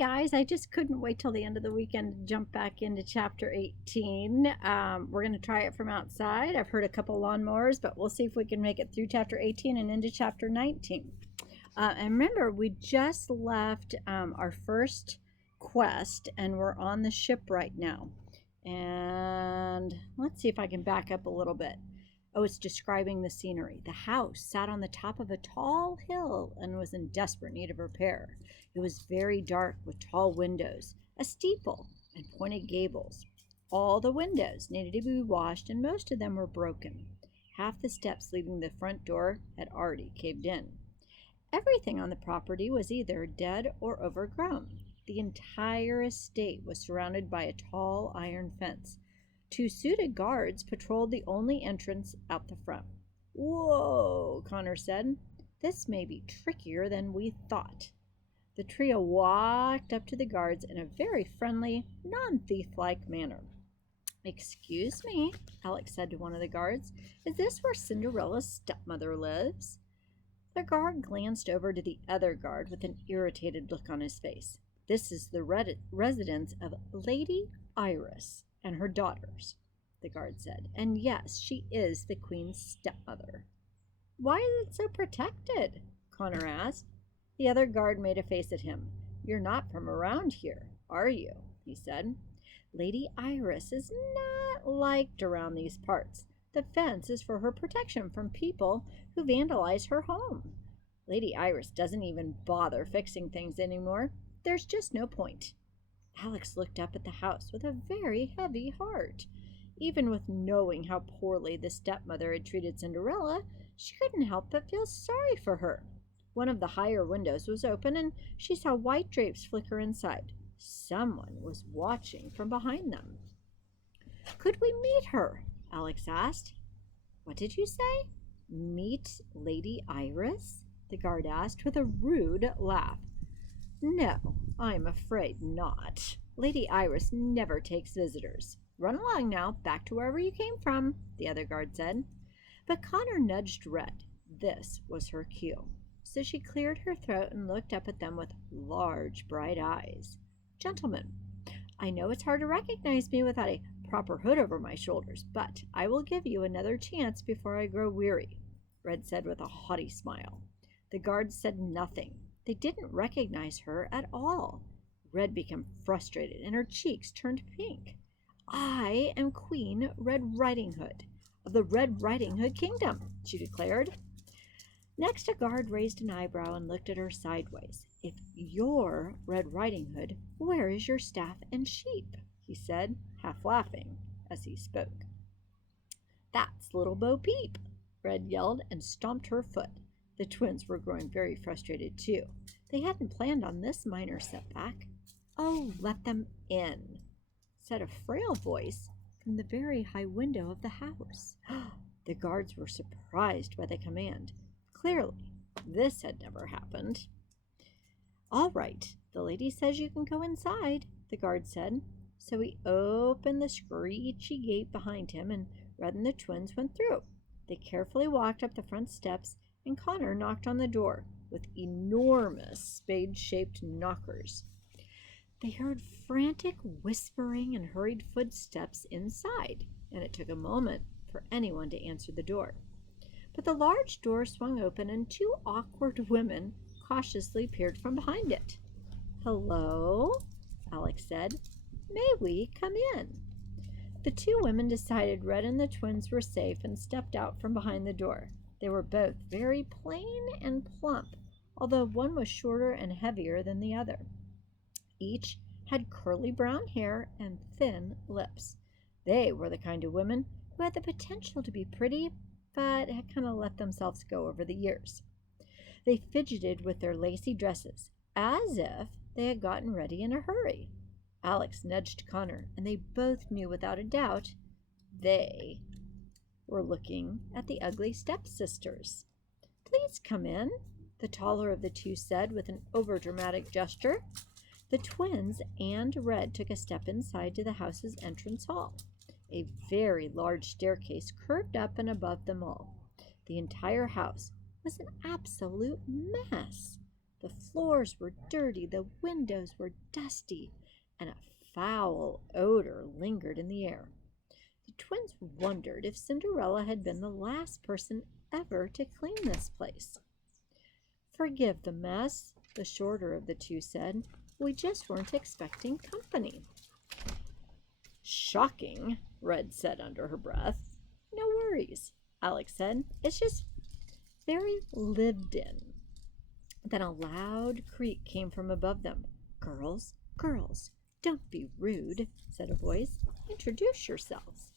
guys, I just couldn't wait till the end of the weekend to jump back into chapter 18. We're going to try it from outside. I've heard a couple lawnmowers, but we'll see if we can make it through chapter 18 and into chapter 19. And remember, we just left our first quest, and we're on the ship right now. And let's see if I can back up a little bit. Oh, it's describing the scenery. The house sat on the top of a tall hill and was in desperate need of repair. It was very dark with tall windows, a steeple, and pointed gables. All the windows needed to be washed, and most of them were broken. Half the steps leading to the front door had already caved in. Everything on the property was either dead or overgrown. The entire estate was surrounded by a tall iron fence. Two suited guards patrolled the only entrance out the front. "Whoa," Connor said. "This may be trickier than we thought." The trio walked up to the guards in a very friendly, non-thief-like manner. "Excuse me," Alex said to one of the guards. "Is this where Cinderella's stepmother lives?" The guard glanced over to the other guard with an irritated look on his face. "This is the residence of Lady Iris and her daughters," the guard said. "And yes, she is the Queen's stepmother." "Why is it so protected?" Connor asked. The other guard made a face at him. "You're not from around here, are you?" he said. "Lady Iris is not liked around these parts. The fence is for her protection from people who vandalize her home. Lady Iris doesn't even bother fixing things anymore. There's just no point." Alex looked up at the house with a very heavy heart. Even with knowing how poorly the stepmother had treated Cinderella, she couldn't help but feel sorry for her. One of the higher windows was open, and she saw white drapes flicker inside. Someone was watching from behind them. "Could we meet her?" Alex asked. "What did you say? Meet Lady Iris?" the guard asked with a rude laugh. "No, I'm afraid not. Lady Iris never takes visitors. Run along now, back to wherever you came from," the other guard said. But Connor nudged Red. This was her cue. So she cleared her throat and looked up at them with large, bright eyes. "Gentlemen, I know it's hard to recognize me without a proper hood over my shoulders, but I will give you another chance before I grow weary," Red said with a haughty smile. The guards said nothing. They didn't recognize her at all. Red became frustrated, and her cheeks turned pink. "I am Queen Red Riding Hood of the Red Riding Hood Kingdom," she declared. Next, a guard raised an eyebrow and looked at her sideways. "If you're Red Riding Hood, where is your staff and sheep?" he said, half laughing as he spoke. "That's little Bo Peep," Red yelled and stomped her foot. The twins were growing very frustrated too. They hadn't planned on this minor setback. "Oh, let them in," said a frail voice from the very high window of the house. The guards were surprised by the command. Clearly, this had never happened. "All right, the lady says you can go inside," the guard said. So he opened the screechy gate behind him, and Red and the twins went through. They carefully walked up the front steps, and Connor knocked on the door with enormous spade-shaped knockers. They heard frantic whispering and hurried footsteps inside, and it took a moment for anyone to answer the door. But the large door swung open, and two awkward women cautiously peered from behind it. "Hello," Alex said. "May we come in?" The two women decided Red and the twins were safe and stepped out from behind the door. They were both very plain and plump, although one was shorter and heavier than the other. Each had curly brown hair and thin lips. They were the kind of women who had the potential to be pretty, but had kind of let themselves go over the years. They fidgeted with their lacy dresses, as if they had gotten ready in a hurry. Alex nudged Connor, and they both knew without a doubt they were looking at the ugly stepsisters. "Please come in," the taller of the two said with an overdramatic gesture. The twins and Red took a step inside to the house's entrance hall. A very large staircase curved up and above them all. The entire house was an absolute mess. The floors were dirty, the windows were dusty, and a foul odor lingered in the air. The twins wondered if Cinderella had been the last person ever to clean this place. "Forgive the mess," the shorter of the two said. "We just weren't expecting company." "Shocking," Red said under her breath. "No worries," Alex said. "It's just very lived in." Then a loud creak came from above them. "Girls, girls, don't be rude," said a voice. "Introduce yourselves."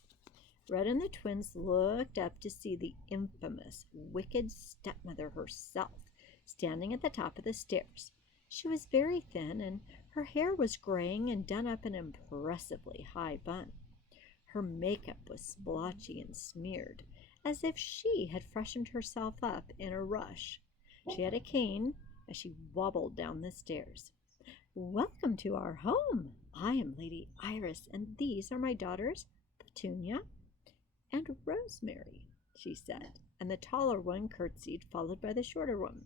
Red and the twins looked up to see the infamous, wicked stepmother herself standing at the top of the stairs. She was very thin, and her hair was graying and done up in an impressively high bun. Her makeup was splotchy and smeared, as if she had freshened herself up in a rush. She had a cane as she wobbled down the stairs. "Welcome to our home. I am Lady Iris, and these are my daughters, Petunia and Rosemary," she said, and the taller one curtsied, followed by the shorter one.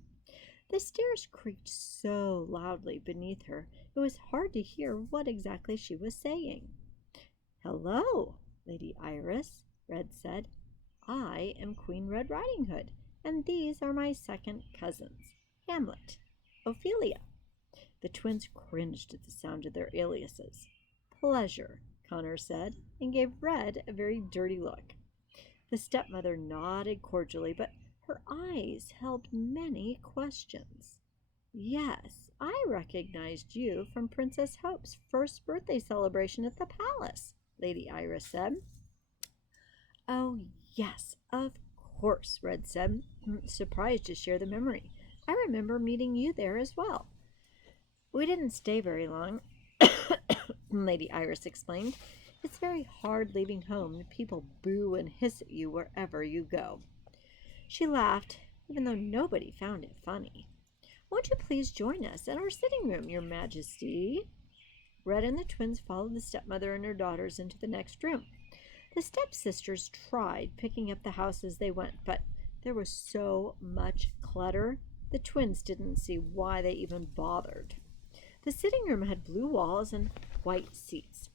The stairs creaked so loudly beneath her it was hard to hear what exactly she was saying. "Hello, Lady Iris," Red said. "I am Queen Red Riding Hood, and these are my second cousins, Hamlet, Ophelia." The twins cringed at the sound of their aliases. "Pleasure," Connor said, and gave Red a very dirty look. The stepmother nodded cordially, but her eyes held many questions. "Yes, I recognized you from Princess Hope's first birthday celebration at the palace," Lady Iris said. "Oh, yes, of course," Red said, surprised to share the memory. "I remember meeting you there as well." "We didn't stay very long," Lady Iris explained. "It's very hard leaving home and people boo and hiss at you wherever you go." She laughed, even though nobody found it funny. "Won't you please join us in our sitting room, Your Majesty?" Red and the twins followed the stepmother and her daughters into the next room. The stepsisters tried picking up the house as they went, but there was so much clutter, the twins didn't see why they even bothered. The sitting room had blue walls and white seats.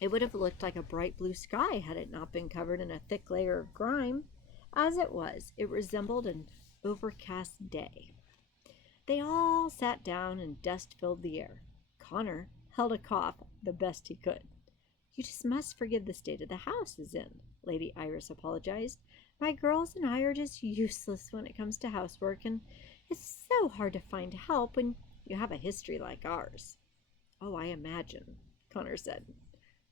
It would have looked like a bright blue sky had it not been covered in a thick layer of grime. As it was, it resembled an overcast day. They all sat down and dust filled the air. Connor held a cough the best he could. "You just must forgive the state of the house is in," Lady Iris apologized. "My girls and I are just useless when it comes to housework, and it's so hard to find help when you have a history like ours." "Oh, I imagine," Connor said.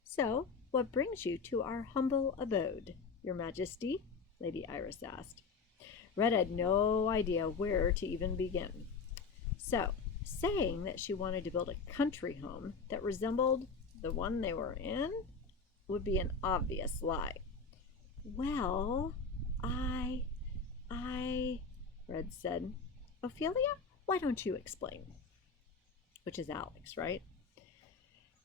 "So, what brings you to our humble abode, Your Majesty?" Lady Iris asked. Red had no idea where to even begin. So, saying that she wanted to build a country home that resembled the one they were in would be an obvious lie. "Well, I, Red said. "Ophelia, why don't you explain?" Which is Alex, right?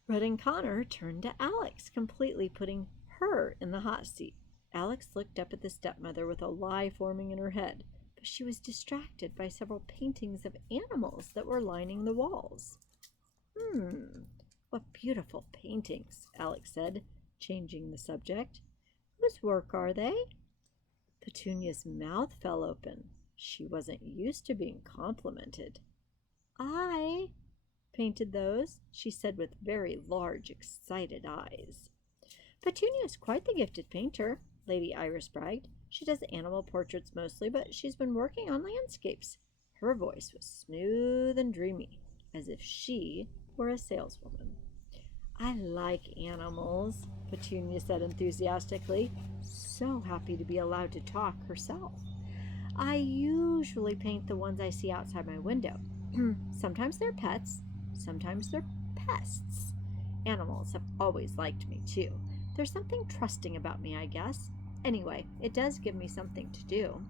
Red and Connor turned to Alex, completely putting her in the hot seat. Alex looked up at the stepmother with a lie forming in her head, but she was distracted by several paintings of animals that were lining the walls. "What beautiful paintings," Alex said, changing the subject. "Whose work are they?" Petunia's mouth fell open. She wasn't used to being complimented. "I painted those," she said with very large, excited eyes. "Petunia is quite the gifted painter," Lady Iris bragged. "She does animal portraits mostly, but she's been working on landscapes." Her voice was smooth and dreamy, as if she were a saleswoman. "I like animals," Petunia said enthusiastically, so happy to be allowed to talk herself. "I usually paint the ones I see outside my window. Sometimes they're pets, sometimes they're pests. Animals have always liked me, too. There's something trusting about me, I guess. Anyway, it does give me something to do."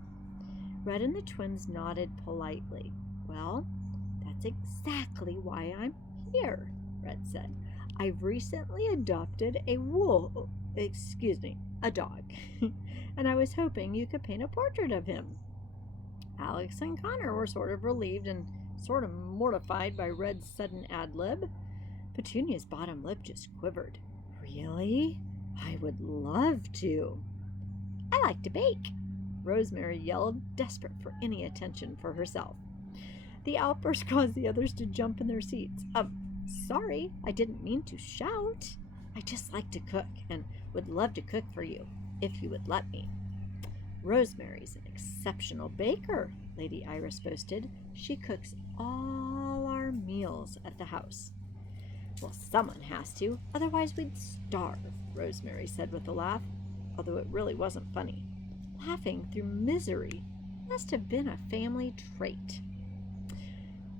Red and the twins nodded politely. "Well, that's exactly why I'm here," Red said. "I've recently adopted a dog, and I was hoping you could paint a portrait of him." Alex and Connor were sort of relieved and Sort of mortified by Red's sudden ad-lib, Petunia's bottom lip just quivered. Really? I would love to. I like to bake, Rosemary yelled, desperate for any attention for herself. The outburst caused the others to jump in their seats. Sorry, I didn't mean to shout. I just like to cook and would love to cook for you, if you would let me. Rosemary's an exceptional baker, Lady Iris boasted. She cooks all our meals at the house. Well, someone has to, otherwise we'd starve, Rosemary said with a laugh, although it really wasn't funny. Laughing through misery must have been a family trait.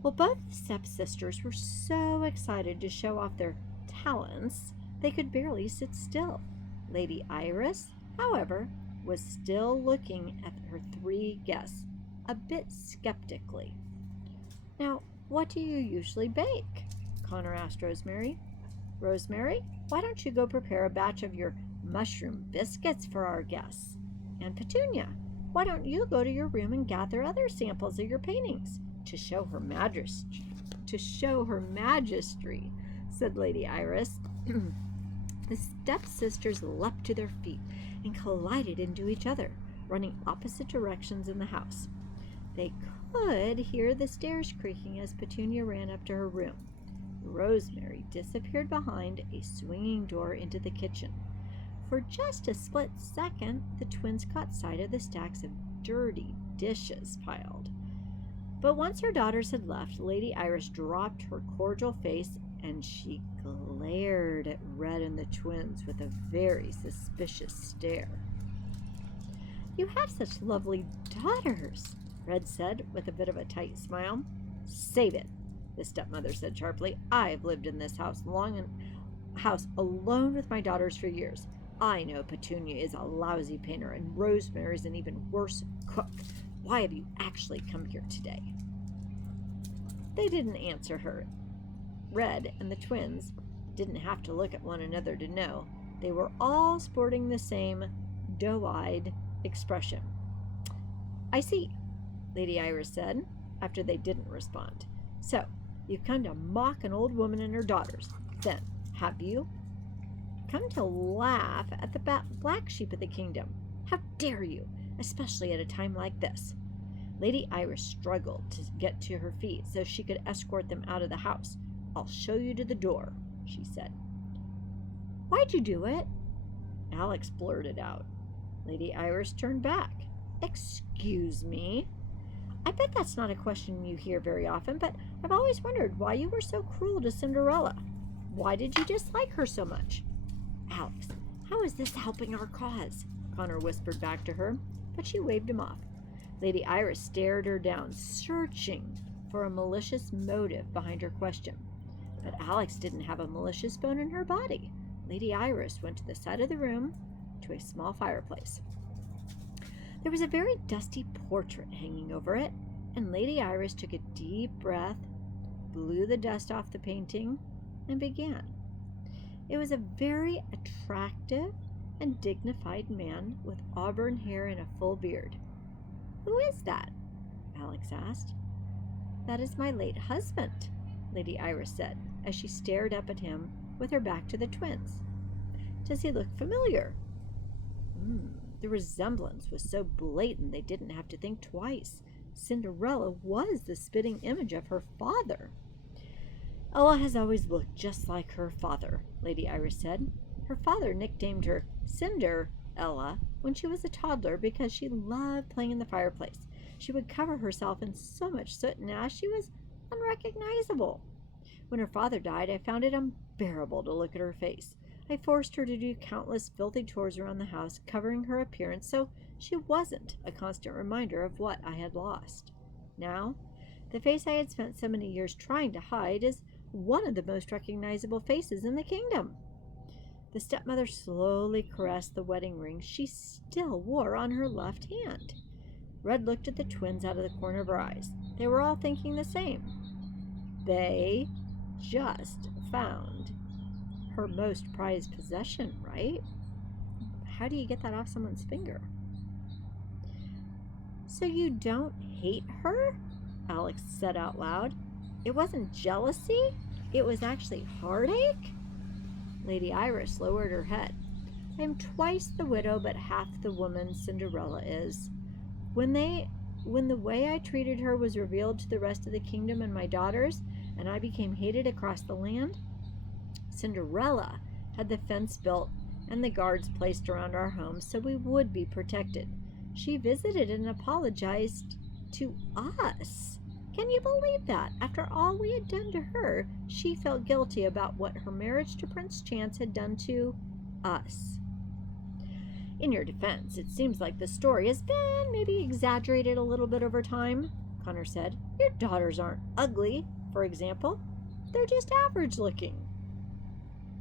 Well, both stepsisters were so excited to show off their talents, they could barely sit still. Lady Iris, however, was still looking at her three guests, a bit skeptically. Now, what do you usually bake? Connor asked Rosemary. Rosemary, why don't you go prepare a batch of your mushroom biscuits for our guests? And Petunia, why don't you go to your room and gather other samples of your paintings to show her majesty? Said Lady Iris. The stepsisters leapt to their feet and collided into each other, running opposite directions in the house. They could hear the stairs creaking as Petunia ran up to her room. Rosemary disappeared behind a swinging door into the kitchen. For just a split second, the twins caught sight of the stacks of dirty dishes piled. But once her daughters had left, Lady Iris dropped her cordial face and she glared at Red and the twins with a very suspicious stare. You have such lovely daughters, Red said with a bit of a tight smile. Save it, the stepmother said sharply. I've lived in this house alone with my daughters for years. I know Petunia is a lousy painter and Rosemary's an even worse cook. Why have you actually come here today? They didn't answer her. Red and the twins didn't have to look at one another to know. They were all sporting the same doe-eyed expression. I see, Lady Iris said, after they didn't respond. So, you've come to mock an old woman and her daughters, then, have you? Come to laugh at the black sheep of the kingdom. How dare you, especially at a time like this? Lady Iris struggled to get to her feet so she could escort them out of the house. I'll show you to the door, she said. Why'd you do it? Alex blurted out. Lady Iris turned back. Excuse me? I bet that's not a question you hear very often, but I've always wondered why you were so cruel to Cinderella. Why did you dislike her so much? Alex, how is this helping our cause? Connor whispered back to her, but she waved him off. Lady Iris stared her down, searching for a malicious motive behind her question. But Alex didn't have a malicious bone in her body. Lady Iris went to the side of the room to a small fireplace. There was a very dusty portrait hanging over it, and Lady Iris took a deep breath, blew the dust off the painting, and began. It was a very attractive and dignified man with auburn hair and a full beard. Who is that? Alex asked. That is my late husband, Lady Iris said, as she stared up at him with her back to the twins. Does he look familiar? The resemblance was so blatant they didn't have to think twice. Cinderella was the spitting image of her father. Ella has always looked just like her father, Lady Iris said. Her father nicknamed her Cinderella when she was a toddler because she loved playing in the fireplace. She would cover herself in so much soot and ash she was unrecognizable. When her father died, I found it unbearable to look at her face. I forced her to do countless filthy chores around the house, covering her appearance so she wasn't a constant reminder of what I had lost. Now, the face I had spent so many years trying to hide is one of the most recognizable faces in the kingdom. The stepmother slowly caressed the wedding ring she still wore on her left hand. Red looked at the twins out of the corner of her eyes. They were all thinking the same. They just found her most prized possession, right? How do you get that off someone's finger? So you don't hate her? Alex said out loud. It wasn't jealousy? It was actually heartache? Lady Iris lowered her head. I am twice the widow, but half the woman Cinderella is. When the way I treated her was revealed to the rest of the kingdom and my daughters, and I became hated across the land, Cinderella had the fence built and the guards placed around our home so we would be protected. She visited and apologized to us. Can you believe that? After all we had done to her, she felt guilty about what her marriage to Prince Chance had done to us. In your defense, it seems like the story has been maybe exaggerated a little bit over time, Connor said. Your daughters aren't ugly, for example. They're just average looking.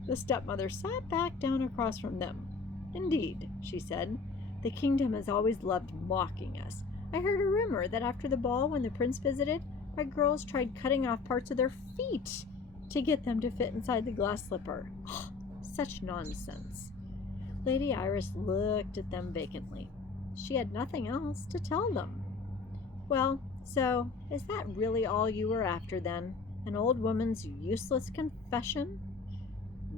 The stepmother sat back down across from them. Indeed, she said, the kingdom has always loved mocking us. I heard a rumor that after the ball, when the prince visited, my girls tried cutting off parts of their feet to get them to fit inside the glass slipper. Such nonsense. Lady Iris looked at them vacantly. She had nothing else to tell them. Well, so, is that really all you were after then? An old woman's useless confession?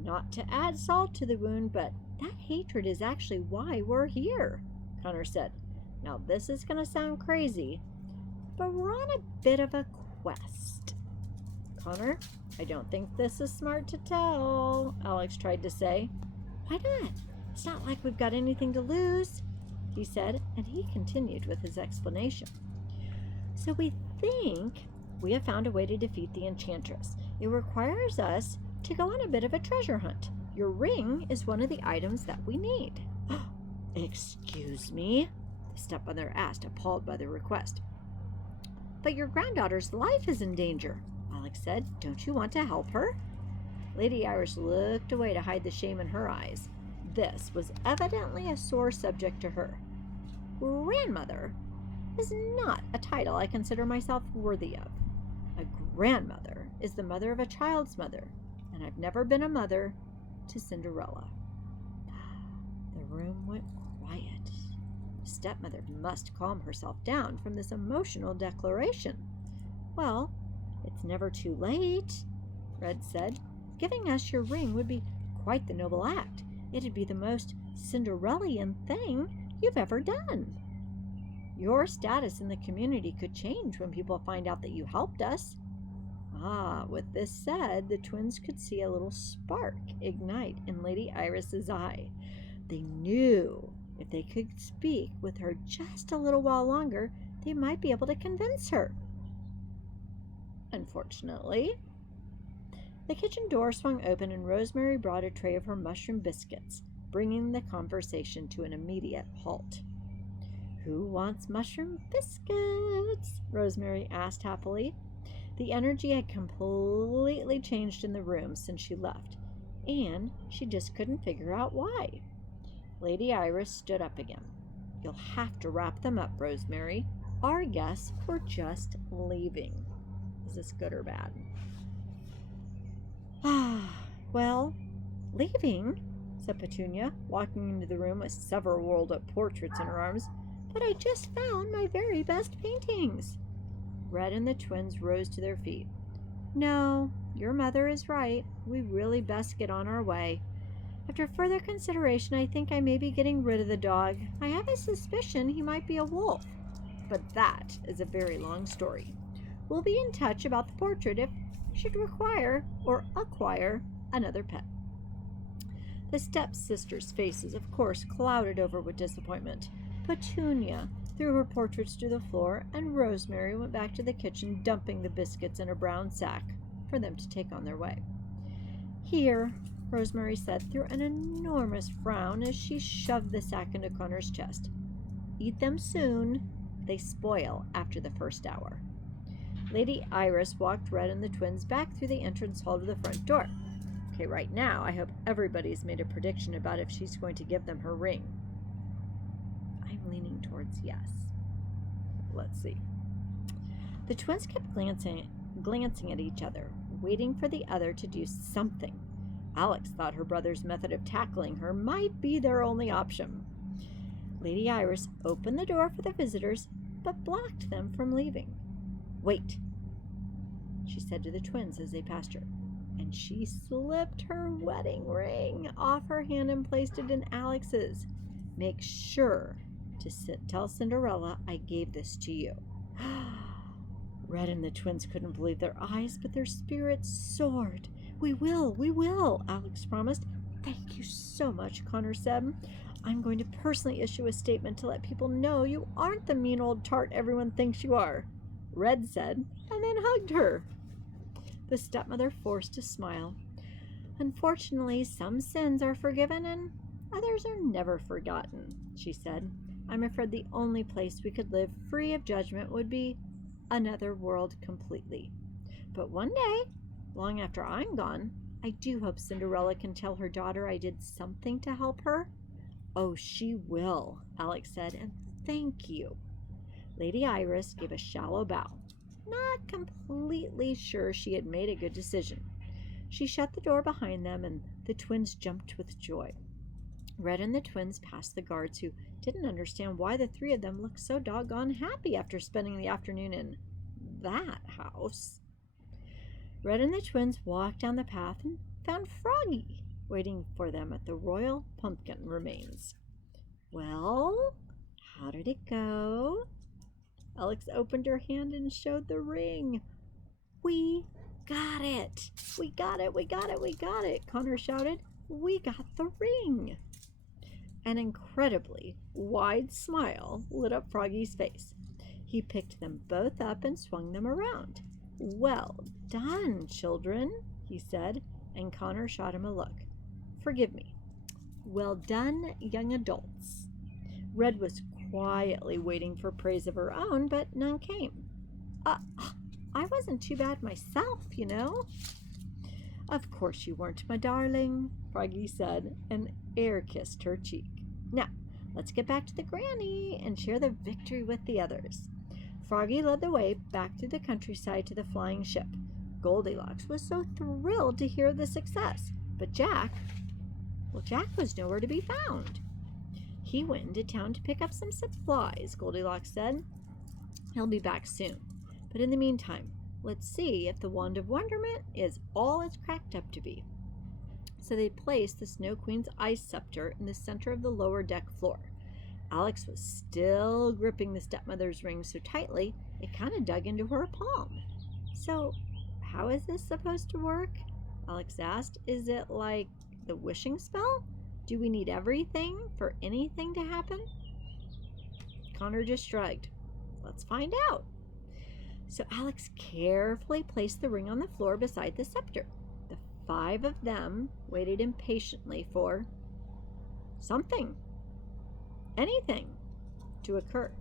Not to add salt to the wound, but that hatred is actually why we're here, Connor said. Now this is going to sound crazy, but we're on a bit of a quest. Connor, I don't think this is smart to tell, Alex tried to say. Why not? It's not like we've got anything to lose, he said, and he continued with his explanation. So we think we have found a way to defeat the enchantress. It requires us to go on a bit of a treasure hunt. Your ring is one of the items that we need. Excuse me? The stepmother asked, appalled by the request. But your granddaughter's life is in danger, Alex said. Don't you want to help her? Lady Iris looked away to hide the shame in her eyes. This was evidently a sore subject to her. Grandmother is not a title I consider myself worthy of. A grandmother is the mother of a child's mother, and I've never been a mother to Cinderella. The room went quiet. The stepmother must calm herself down from this emotional declaration. Well, it's never too late, Red said. Giving us your ring would be quite the noble act. It'd be the most Cinderellian thing you've ever done. Your status in the community could change when people find out that you helped us. With this said, the twins could see a little spark ignite in Lady Iris's eye. They knew if they could speak with her just a little while longer, they might be able to convince her. Unfortunately, the kitchen door swung open and Rosemary brought a tray of her mushroom biscuits, bringing the conversation to an immediate halt. Who wants mushroom biscuits? Rosemary asked happily. The energy had completely changed in the room since she left, and she just couldn't figure out why. Lady Iris stood up again. You'll have to wrap them up, Rosemary. Our guests were just leaving. Is this good or bad? Well, leaving, said Petunia, walking into the room with several rolled-up portraits in her arms. But I just found my very best paintings. Red and the twins rose to their feet. No, your mother is right. We really best get on our way. After further consideration, I think I may be getting rid of the dog. I have a suspicion he might be a wolf. But that is a very long story. We'll be in touch about the portrait if we should require or acquire another pet. The stepsisters' faces, of course, clouded over with disappointment. Petunia threw her portraits to the floor, and Rosemary went back to the kitchen, dumping the biscuits in a brown sack for them to take on their way. Here, Rosemary said through an enormous frown as she shoved the sack into Connor's chest. Eat them soon. They spoil after the first hour. Lady Iris walked Red and the twins back through the entrance hall to the front door. Okay, right now, I hope everybody's made a prediction about if she's going to give them her ring. I'm leaning towards yes. Let's see. The twins kept glancing at each other, waiting for the other to do something. Alex thought her brother's method of tackling her might be their only option. Lady Iris opened the door for the visitors, but blocked them from leaving. "Wait," she said to the twins as they passed her, and she slipped her wedding ring off her hand and placed it in Alex's. "Make sure to tell Cinderella I gave this to you." Red and the twins couldn't believe their eyes, but their spirits soared. We will," Alex promised. "Thank you so much," Connor said. "I'm going to personally issue a statement to let people know you aren't the mean old tart everyone thinks you are," Red said, and then hugged her. The stepmother forced a smile. "Unfortunately, some sins are forgiven and others are never forgotten," she said. "I'm afraid the only place we could live free of judgment would be another world completely. But one day, long after I'm gone, I do hope Cinderella can tell her daughter I did something to help her." "Oh, she will," Alex said, "and thank you." Lady Iris gave a shallow bow, not completely sure she had made a good decision. She shut the door behind them, and the twins jumped with joy. Red and the twins passed the guards, who didn't understand why the three of them looked so doggone happy after spending the afternoon in that house. Red and the twins walked down the path and found Froggy waiting for them at the royal pumpkin remains. "Well, how did it go?" Alex opened her hand and showed the ring. "We got it! We got it! We got it! We got it!" Connor shouted. "We got the ring!" An incredibly wide smile lit up Froggy's face. He picked them both up and swung them around. "Well done, children," he said, and Connor shot him a look. "Forgive me. Well done, young adults." Red was quietly waiting for praise of her own, but none came. I wasn't too bad myself, you know." "Of course you weren't, my darling," Froggy said, and air kissed her cheek. "Now, let's get back to the granny and share the victory with the others." Froggy led the way back through the countryside to the flying ship. Goldilocks was so thrilled to hear of the success, but Jack was nowhere to be found. "He went into town to pick up some supplies," Goldilocks said. "He'll be back soon. But in the meantime, let's see if the Wand of Wonderment is all it's cracked up to be." So they placed the Snow Queen's ice scepter in the center of the lower deck floor. Alex was still gripping the stepmother's ring so tightly it kind of dug into her palm. "So, how is this supposed to work?" Alex asked. "Is it like the wishing spell? Do we need everything for anything to happen?" Connor just shrugged. "Let's find out." So Alex carefully placed the ring on the floor beside the scepter. The five of them waited impatiently for something, anything, to occur.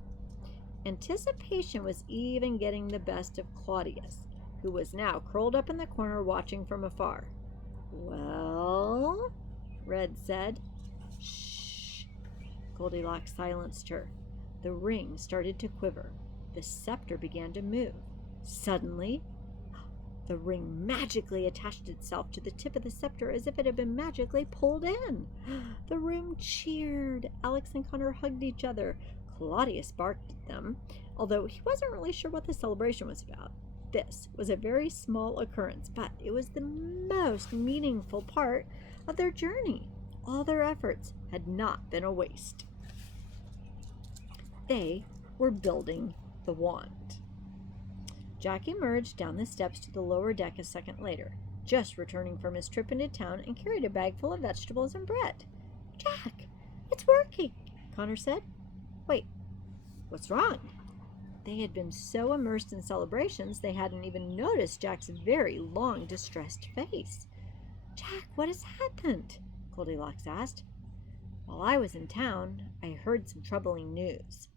Anticipation was even getting the best of Claudius, who was now curled up in the corner watching from afar. "Well," Red said. "Shh." Goldilocks silenced her. The ring started to quiver. The scepter began to move. Suddenly, the ring magically attached itself to the tip of the scepter as if it had been magically pulled in. The room cheered. Alex and Connor hugged each other. Claudius barked at them, although he wasn't really sure what the celebration was about. This was a very small occurrence, but it was the most meaningful part of their journey. All their efforts had not been a waste. They were building the wand. Jack emerged down the steps to the lower deck a second later, just returning from his trip into town, and carried a bag full of vegetables and bread. "Jack, it's working," Connor said. "Wait, what's wrong?" They had been so immersed in celebrations they hadn't even noticed Jack's very long, distressed face. "Jack, what has happened?" Goldilocks asked. "While I was in town, I heard some troubling news."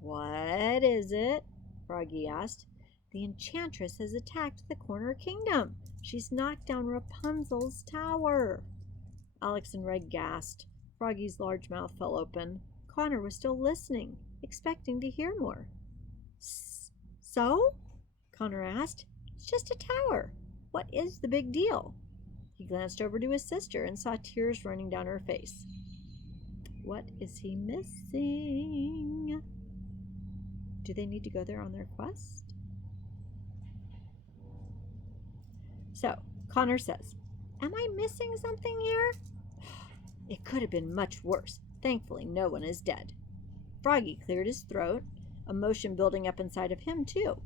"What is it?" Froggy asked. "The enchantress has attacked the Corner Kingdom. She's knocked down Rapunzel's tower." Alex and Red gasped. Froggy's large mouth fell open. Connor was still listening, expecting to hear more. "So?" Connor asked. "It's just a tower. What is the big deal?" He glanced over to his sister and saw tears running down her face. "What is he missing?" Do they need to go there on their quest? So, Connor says, "Am I missing something here?" It could have been much worse. Thankfully, no one is dead. Froggy cleared his throat, emotion building up inside of him, too.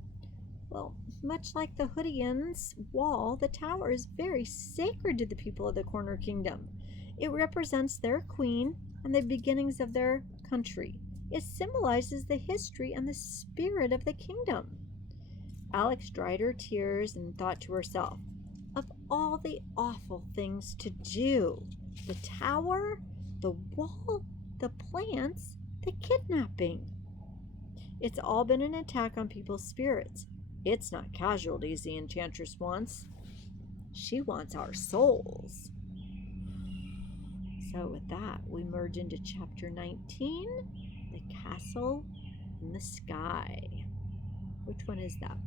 Well, much like the Hoodians' wall, the tower is very sacred to the people of the Corner Kingdom. It represents their queen and the beginnings of their country. It symbolizes the history and the spirit of the kingdom. Alex dried her tears and thought to herself, of all the awful things to do, the tower, the wall, the plants, the kidnapping. It's all been an attack on people's spirits. It's not casualties the Enchantress wants. She wants our souls. So with that, we merge into chapter 19, the castle in the sky. Which one is that?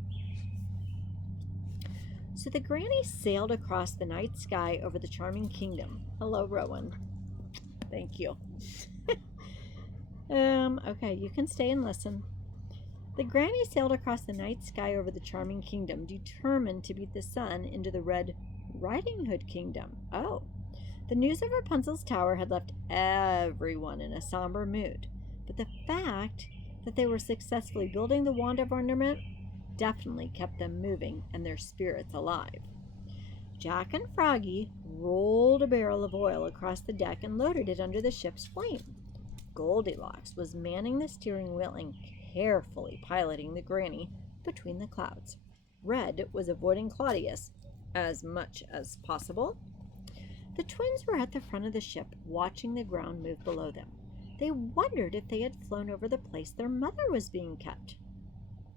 So the granny sailed across the night sky over the charming kingdom. Hello, Rowan. Thank you. Okay, you can stay and listen. The granny sailed across the night sky over the charming kingdom, determined to beat the sun into the Red Riding Hood kingdom. Oh, the news of Rapunzel's tower had left everyone in a somber mood, but the fact that they were successfully building the wand of ornament definitely kept them moving and their spirits alive. Jack and Froggy rolled a barrel of oil across the deck and loaded it under the ship's flame. Goldilocks was manning the steering wheel and carefully piloting the granny between the clouds. Red was avoiding Claudius as much as possible. The twins were at the front of the ship, watching the ground move below them. They wondered if they had flown over the place their mother was being kept.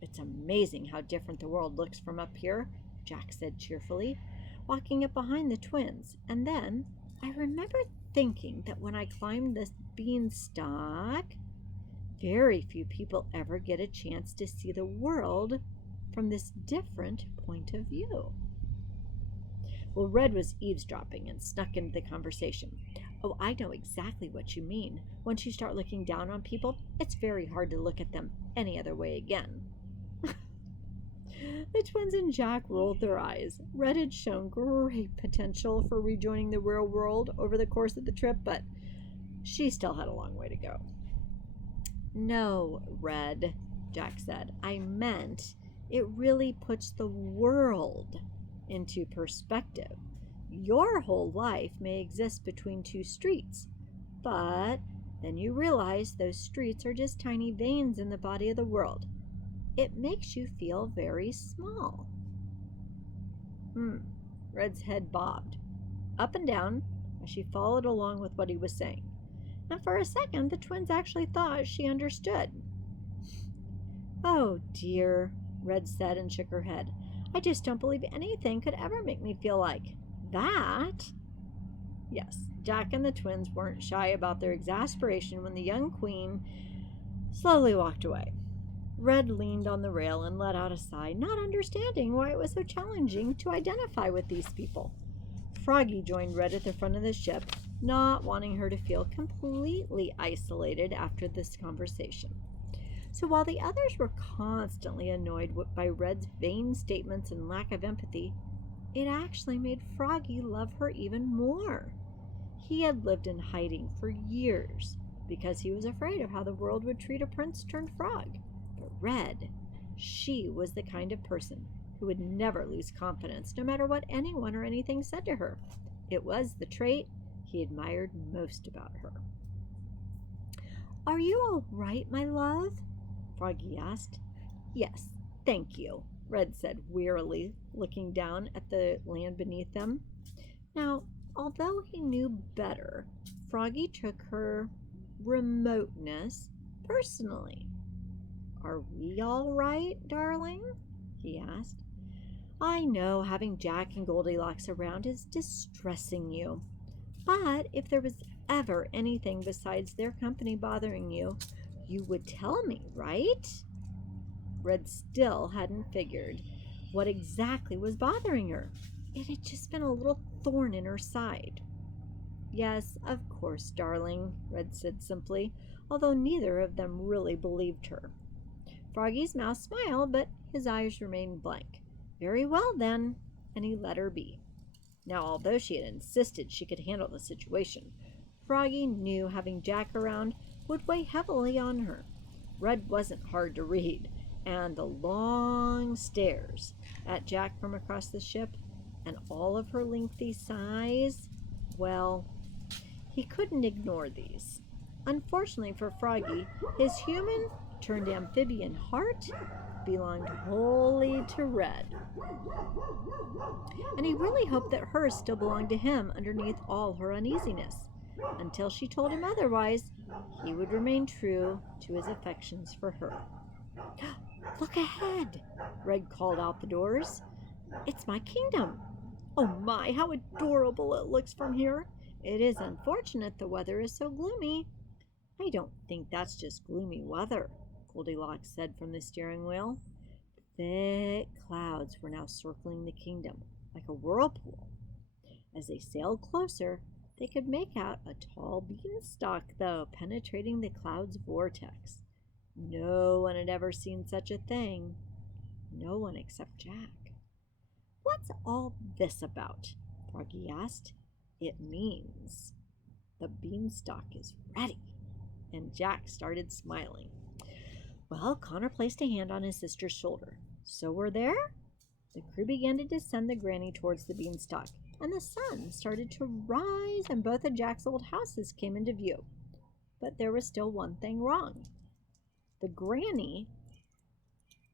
It's amazing how different the world looks from up here, Jack said cheerfully, walking up behind the twins. And then I remember thinking that when I climbed this beanstalk, very few people ever get a chance to see the world from this different point of view. Well, Red was eavesdropping and snuck into the conversation. Oh, I know exactly what you mean. Once you start looking down on people, it's very hard to look at them any other way again. The twins and Jack rolled their eyes. Red had shown great potential for rejoining the real world over the course of the trip, but she still had a long way to go. No, Red, Jack said. I meant it really puts the world into perspective. Your whole life may exist between two streets, but then you realize those streets are just tiny veins in the body of the world. It makes you feel very small. Red's head bobbed up and down as she followed along with what he was saying. And for a second, the twins actually thought she understood. Oh dear, Red said and shook her head. I just don't believe anything could ever make me feel like that. Yes, Jack and the twins weren't shy about their exasperation when the young queen slowly walked away. Red leaned on the rail and let out a sigh, not understanding why it was so challenging to identify with these people. Froggy joined Red at the front of the ship, not wanting her to feel completely isolated after this conversation. So while the others were constantly annoyed by Red's vain statements and lack of empathy, it actually made Froggy love her even more. He had lived in hiding for years because he was afraid of how the world would treat a prince turned frog. But Red, she was the kind of person who would never lose confidence no matter what anyone or anything said to her. It was the trait he admired most about her. Are you all right, my love? Froggy asked. Yes, thank you, Red said wearily, looking down at the land beneath them. Now, although he knew better, Froggy took her remoteness personally. Are we all right, darling? He asked. I know having Jack and Goldilocks around is distressing you, but if there was ever anything besides their company bothering you, you would tell me, right? Red still hadn't figured what exactly was bothering her. It had just been a little thorn in her side. Yes, of course, darling, Red said simply, although neither of them really believed her. Froggy's mouth smiled, but his eyes remained blank. Very well, then, and he let her be. Now, although she had insisted she could handle the situation, Froggy knew having Jack around would weigh heavily on her. Red wasn't hard to read, and the long stares at Jack from across the ship and all of her lengthy sighs, well, he couldn't ignore these. Unfortunately for Froggy, his human turned amphibian heart belonged wholly to Red. And he really hoped that hers still belonged to him underneath all her uneasiness. Until she told him otherwise, he would remain true to his affections for her. Look ahead, Red called out the doors. It's my kingdom. Oh my, how adorable it looks from here. It is unfortunate the weather is so gloomy. I don't think that's just gloomy weather, Goldilocks said from the steering wheel. Thick clouds were now circling the kingdom like a whirlpool. As they sailed closer, they could make out a tall beanstalk, though, penetrating the cloud's vortex. No one had ever seen such a thing. No one except Jack. What's all this about? Froggy asked. It means the beanstalk is ready. And Jack started smiling. Well, Connor placed a hand on his sister's shoulder. So we're there? The crew began to descend the granny towards the beanstalk, and the sun started to rise, and both of Jack's old houses came into view. But there was still one thing wrong. The granny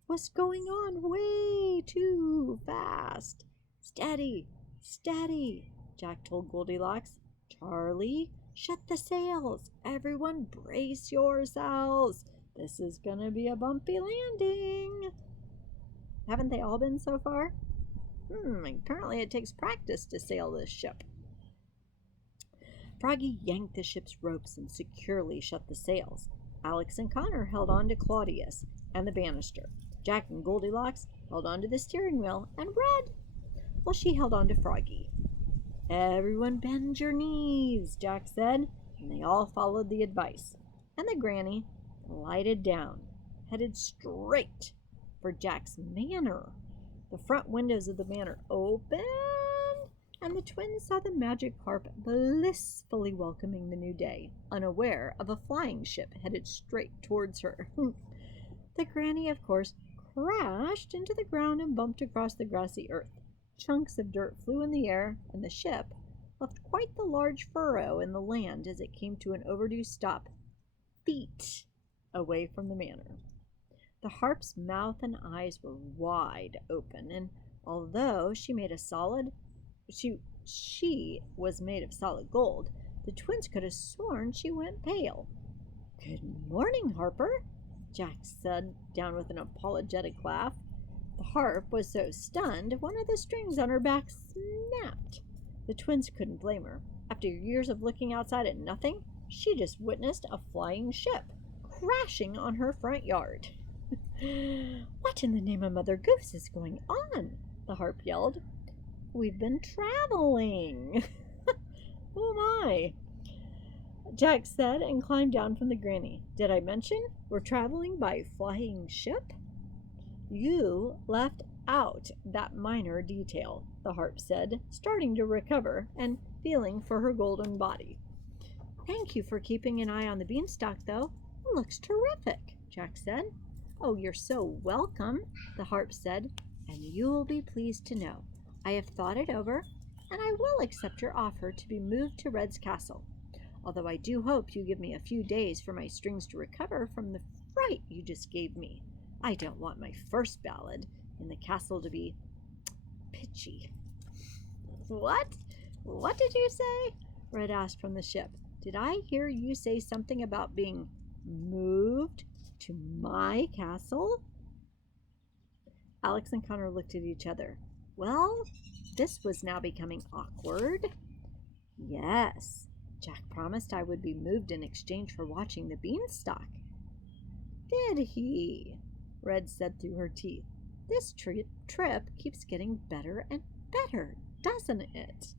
was going on way too fast. Steady, steady, Jack told Goldilocks. Charlie, shut the sails. Everyone brace yourselves. This is going to be a bumpy landing. Haven't they all been so far? Apparently it takes practice to sail this ship. Froggy yanked the ship's ropes and securely shut the sails. Alex and Connor held on to Claudius and the banister. Jack and Goldilocks held on to the steering wheel, and Red, well, she held on to Froggy. Everyone bend your knees, Jack said, and they all followed the advice. And the granny glided down, headed straight for Jack's manor. The front windows of the manor opened, and the twins saw the magic harp blissfully welcoming the new day, unaware of a flying ship headed straight towards her. The granny, of course, crashed into the ground and bumped across the grassy earth. Chunks of dirt flew in the air, and the ship left quite the large furrow in the land as it came to an overdue stop, feet away from the manor. The harp's mouth and eyes were wide open, and although she was made of solid gold, the twins could have sworn she went pale. Good morning, Harper, Jack said, down with an apologetic laugh. The harp was so stunned, one of the strings on her back snapped. The twins couldn't blame her. After years of looking outside at nothing, she just witnessed a flying ship crashing on her front yard. What in the name of Mother Goose is going on? The harp yelled. We've been traveling. Oh my, Jack said and climbed down from the granny. Did I mention we're traveling by flying ship? You left out that minor detail, the harp said, starting to recover and feeling for her golden body. Thank you for keeping an eye on the beanstalk, though. It looks terrific, Jack said. Oh, you're so welcome, the harp said, and you will be pleased to know I have thought it over, and I will accept your offer to be moved to Red's castle, although I do hope you give me a few days for my strings to recover from the fright you just gave me. I don't want my first ballad in the castle to be pitchy. What? What did you say? Red asked from the ship. Did I hear you say something about being moved to my castle? Alex and Connor looked at each other. Well, this was now becoming awkward. Yes, Jack promised I would be moved in exchange for watching the beanstalk. Did he? Red said through her teeth. This trip keeps getting better and better, doesn't it?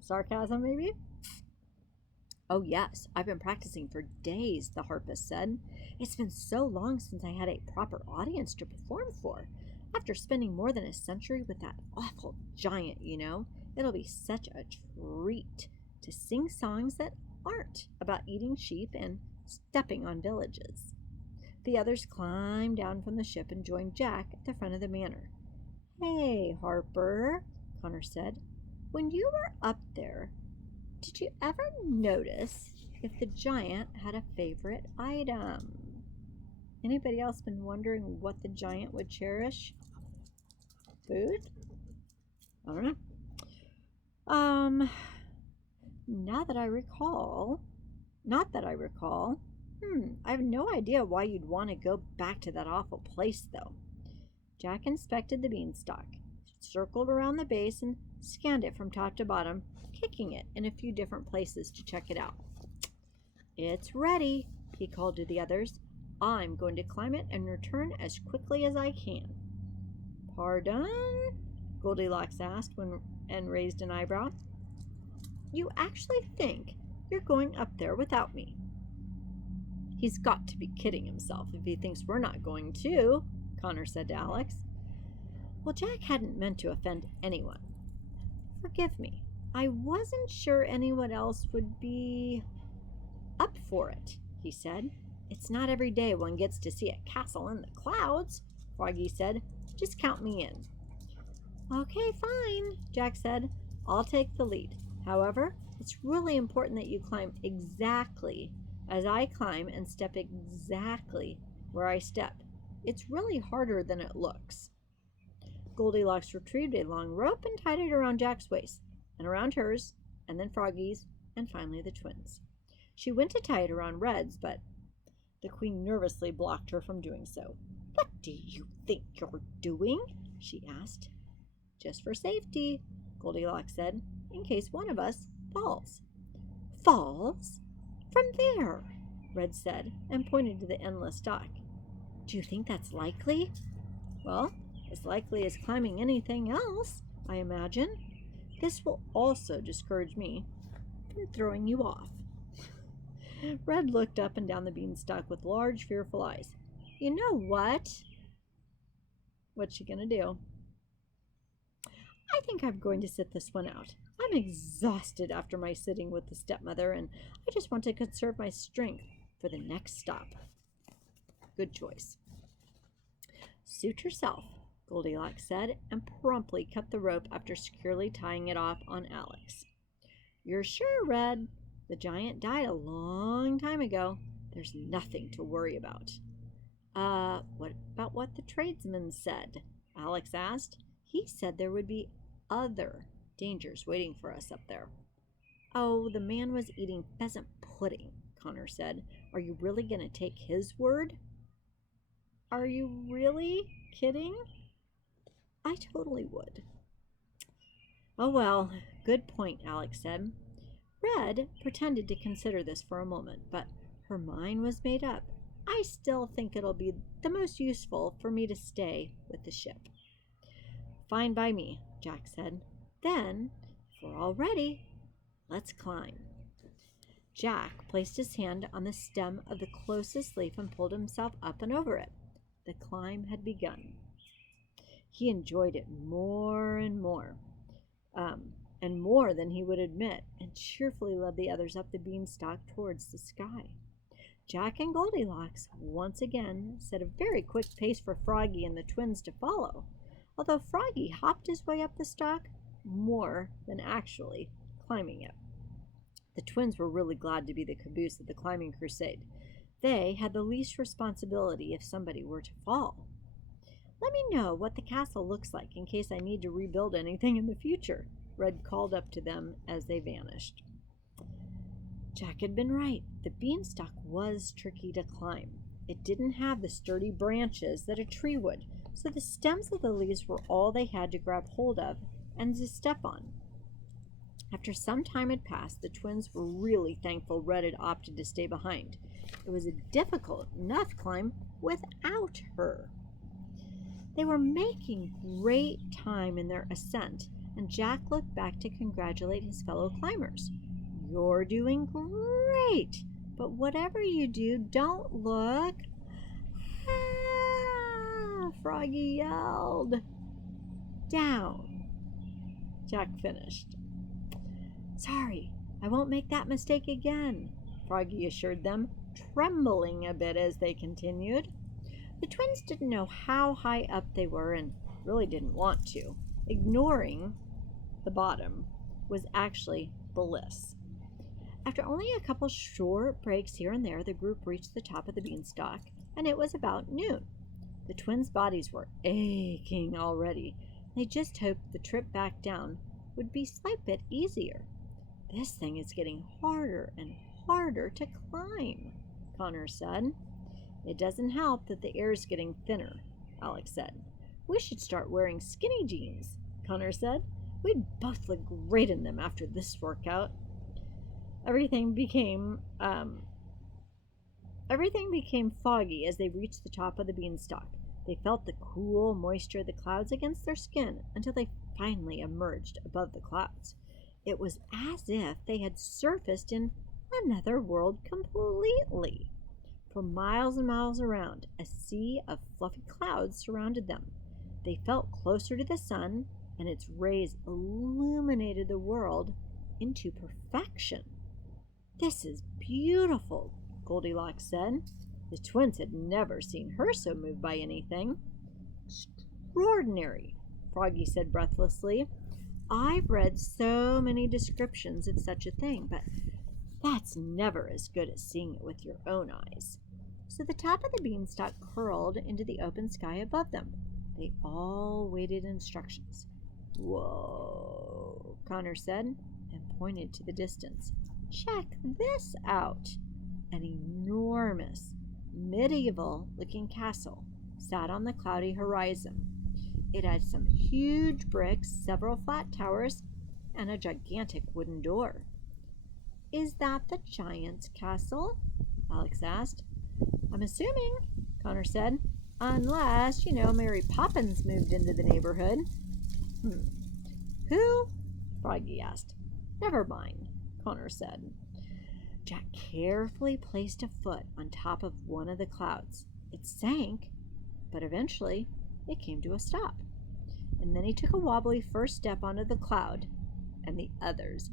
Sarcasm, maybe? "Oh, yes, I've been practicing for days," the harpist said. "It's been so long since I had a proper audience to perform for. After spending more than a century with that awful giant, it'll be such a treat to sing songs that aren't about eating sheep and stepping on villages." The others climbed down from the ship and joined Jack at the front of the manor. "Hey, Harper," Connor said, "when you were up there, did you ever notice if the giant had a favorite item?" Anybody else been wondering what the giant would cherish? Food? I don't know. Not that I recall, I have no idea why you'd want to go back to that awful place, though. Jack inspected the beanstalk, circled around the base, and scanned it from top to bottom, kicking it in a few different places to check it out. "It's ready," he called to the others. "I'm going to climb it and return as quickly as I can." "Pardon?" Goldilocks asked and raised an eyebrow. "You actually think you're going up there without me?" "He's got to be kidding himself if he thinks we're not going to," Connor said to Alex. Well, Jack hadn't meant to offend anyone. "Forgive me. I wasn't sure anyone else would be up for it," he said. "It's not every day one gets to see a castle in the clouds," Froggy said. "Just count me in." "Okay, fine," Jack said. "I'll take the lead. However, it's really important that you climb exactly as I climb and step exactly where I step. It's really harder than it looks." Goldilocks retrieved a long rope and tied it around Jack's waist, and around hers, and then Froggy's, and finally the twins'. She went to tie it around Red's, but the Queen nervously blocked her from doing so. "What do you think you're doing?" she asked. "Just for safety," Goldilocks said, "in case one of us falls." "Falls? From there?" Red said, and pointed to the endless stalk. "Do you think that's likely?" "Well, as likely as climbing anything else, I imagine. This will also discourage me from throwing you off." Red looked up and down the beanstalk with large, fearful eyes. "You know what?" "What's she gonna do?" "I think I'm going to sit this one out. I'm exhausted after my sitting with the stepmother, and I just want to conserve my strength for the next stop." "Good choice." "Suit yourself," Goldilocks said, and promptly cut the rope after securely tying it off on Alex. "You're sure, Red? The giant died a long time ago. There's nothing to worry about." What about what the tradesman said?" Alex asked. "He said there would be other dangers waiting for us up there." "Oh, the man was eating pheasant pudding," Connor said. "Are you really going to take his word?" "Are you really kidding?" "I totally would." "Oh, well, good point," Alex said. Red pretended to consider this for a moment, but her mind was made up. "I still think it'll be the most useful for me to stay with the ship." "Fine by me," Jack said. "Then, if we're all ready, let's climb." Jack placed his hand on the stem of the closest leaf and pulled himself up and over it. The climb had begun. He enjoyed it more and more than he would admit, and cheerfully led the others up the beanstalk towards the sky. Jack and Goldilocks once again set a very quick pace for Froggy and the twins to follow, although Froggy hopped his way up the stalk more than actually climbing it. The twins were really glad to be the caboose of the climbing crusade. They had the least responsibility if somebody were to fall. "Let me know what the castle looks like in case I need to rebuild anything in the future," Red called up to them as they vanished. Jack had been right. The beanstalk was tricky to climb. It didn't have the sturdy branches that a tree would, so the stems of the leaves were all they had to grab hold of and to step on. After some time had passed, the twins were really thankful Red had opted to stay behind. It was a difficult enough climb without her. They were making great time in their ascent, and Jack looked back to congratulate his fellow climbers. You're doing great. But whatever you do, don't look. Ah, Froggy yelled. Down. Jack finished. Sorry, I won't make that mistake again, Froggy assured them, trembling a bit as they continued. The twins didn't know how high up they were and really didn't want to. Ignoring the bottom was actually bliss. After only a couple short breaks here and there, the group reached the top of the beanstalk, and it was about noon. The twins' bodies were aching already. They just hoped the trip back down would be a slight bit easier. This thing is getting harder and harder to climb, Connor said. It doesn't help that the air is getting thinner, Alex said. We should start wearing skinny jeans, Connor said. We'd both look great in them after this workout. Everything became foggy as they reached the top of the beanstalk. They felt the cool moisture of the clouds against their skin until they finally emerged above the clouds. It was as if they had surfaced in another world completely. For miles and miles around, a sea of fluffy clouds surrounded them. They felt closer to the sun, and its rays illuminated the world into perfection. This is beautiful, Goldilocks said. The twins had never seen her so moved by anything. Extraordinary, Froggy said breathlessly. I've read so many descriptions of such a thing, but that's never as good as seeing it with your own eyes. So the top of the beanstalk curled into the open sky above them. They all waited instructions. Whoa, Connor said, and pointed to the distance. Check this out. An enormous, medieval-looking castle sat on the cloudy horizon. It had some huge bricks, several flat towers, and a gigantic wooden door. Is that the giant's castle? Alex asked. I'm assuming, Connor said, unless, Mary Poppins moved into the neighborhood. Who? Froggy asked. Never mind, Connor said. Jack carefully placed a foot on top of one of the clouds. It sank, but eventually it came to a stop. And then he took a wobbly first step onto the cloud, and the others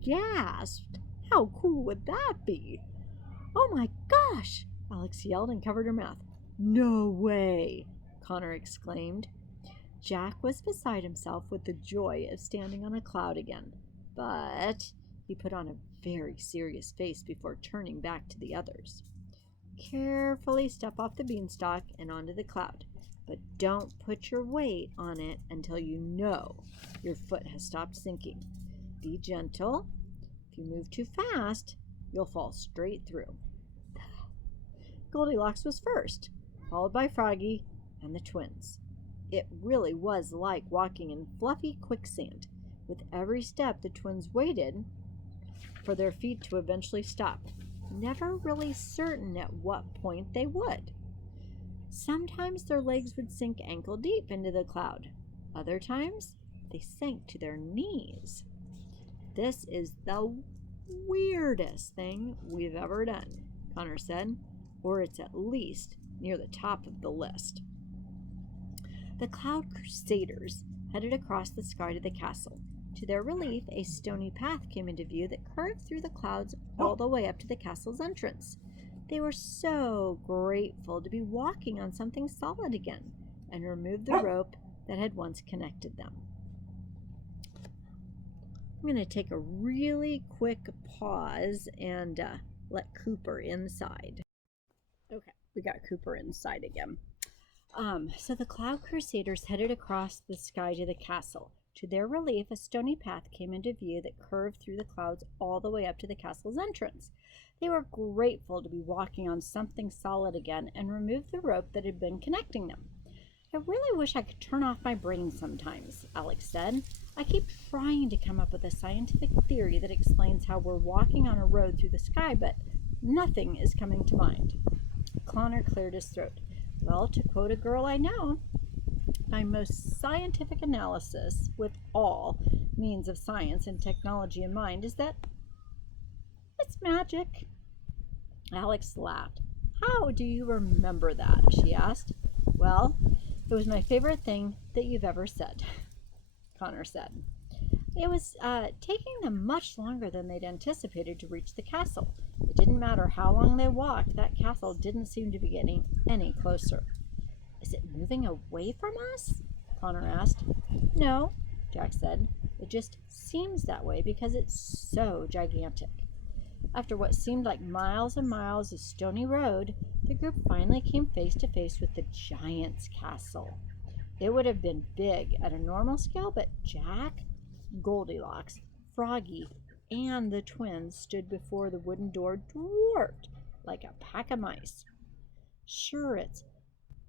gasped. How cool would that be? Oh my gosh! Alex yelled and covered her mouth. No way! Connor exclaimed. Jack was beside himself with the joy of standing on a cloud again, but he put on a very serious face before turning back to the others. Carefully step off the beanstalk and onto the cloud, but don't put your weight on it until you know your foot has stopped sinking. Be gentle. If you move too fast, you'll fall straight through. Goldilocks was first, followed by Froggy and the twins. It really was like walking in fluffy quicksand. With every step, the twins waited for their feet to eventually stop, never really certain at what point they would. Sometimes their legs would sink ankle deep into the cloud. Other times, they sank to their knees. This is the weirdest thing we've ever done, Connor said, or it's at least near the top of the list. The Cloud Crusaders headed across the sky to the castle. To their relief, a stony path came into view that curved through the clouds all the way up to the castle's entrance. They were so grateful to be walking on something solid again and removed the rope that had once connected them. I'm going to take a really quick pause and let Cooper inside. Okay, we got Cooper inside again. So the Cloud Crusaders headed across the sky to the castle. To their relief, a stony path came into view that curved through the clouds all the way up to the castle's entrance. They were grateful to be walking on something solid again and removed the rope that had been connecting them. I really wish I could turn off my brain sometimes, Alex said. I keep trying to come up with a scientific theory that explains how we're walking on a road through the sky, but nothing is coming to mind. Connor cleared his throat. Well, to quote a girl I know, my most scientific analysis with all means of science and technology in mind is that It's magic. Alex laughed. How do you remember that? She asked. Well, it was my favorite thing that you've ever said, Connor said. It was taking them much longer than they'd anticipated to reach the castle. It didn't matter how long they walked, that castle didn't seem to be getting any closer. Is it moving away from us? Connor asked. No, Jack said. It just seems that way because it's so gigantic. After what seemed like miles and miles of stony road, the group finally came face to face with the giant's castle. It would have been big at a normal scale, but Jack, Goldilocks, Froggy, and the twins stood before the wooden door dwarfed like a pack of mice. Sure, it's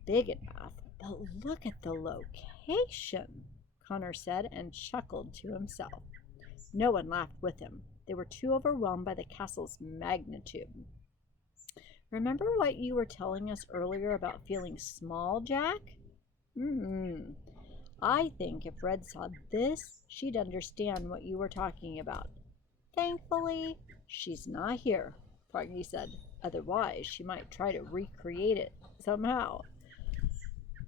big enough, but look at the location, Connor said and chuckled to himself. No one laughed with him. They were too overwhelmed by the castle's magnitude. Remember what you were telling us earlier about feeling small, Jack? I think if Red saw this, she'd understand what you were talking about. Thankfully, she's not here, Froggy said. Otherwise, she might try to recreate it somehow.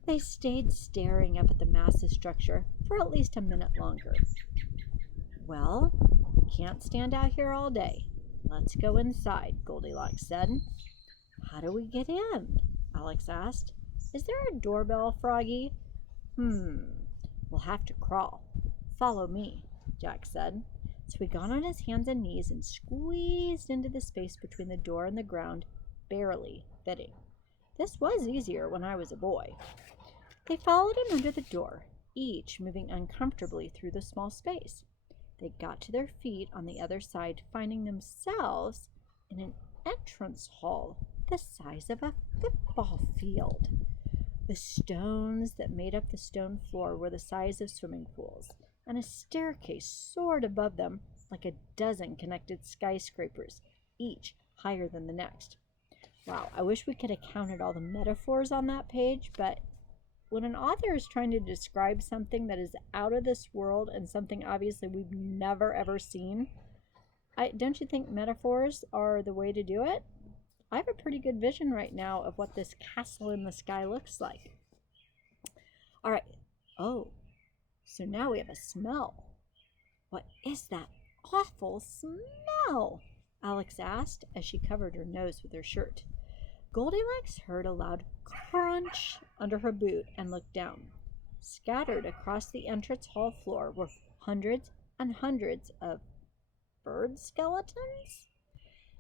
They stayed staring up at the massive structure for at least a minute longer. Well, we can't stand out here all day. Let's go inside, Goldilocks said. How do we get in? Alex asked. Is there a doorbell, Froggy? We'll have to crawl. Follow me, Jack said. So he got on his hands and knees and squeezed into the space between the door and the ground, barely fitting. This was easier when I was a boy. They followed him under the door, each moving uncomfortably through the small space. They got to their feet on the other side, finding themselves in an entrance hall the size of a football field. The stones that made up the stone floor were the size of swimming pools, and a staircase soared above them like a dozen connected skyscrapers, each higher than the next. Wow, I wish we could have counted all the metaphors on that page, but when an author is trying to describe something that is out of this world and something obviously we've never ever seen, don't you think metaphors are the way to do it? I have a pretty good vision right now of what this castle in the sky looks like. All right. Oh, so now we have a smell. What is that awful smell? Alex asked as she covered her nose with her shirt. Goldilocks heard a loud crunch under her boot and looked down. Scattered across the entrance hall floor were hundreds and hundreds of bird skeletons.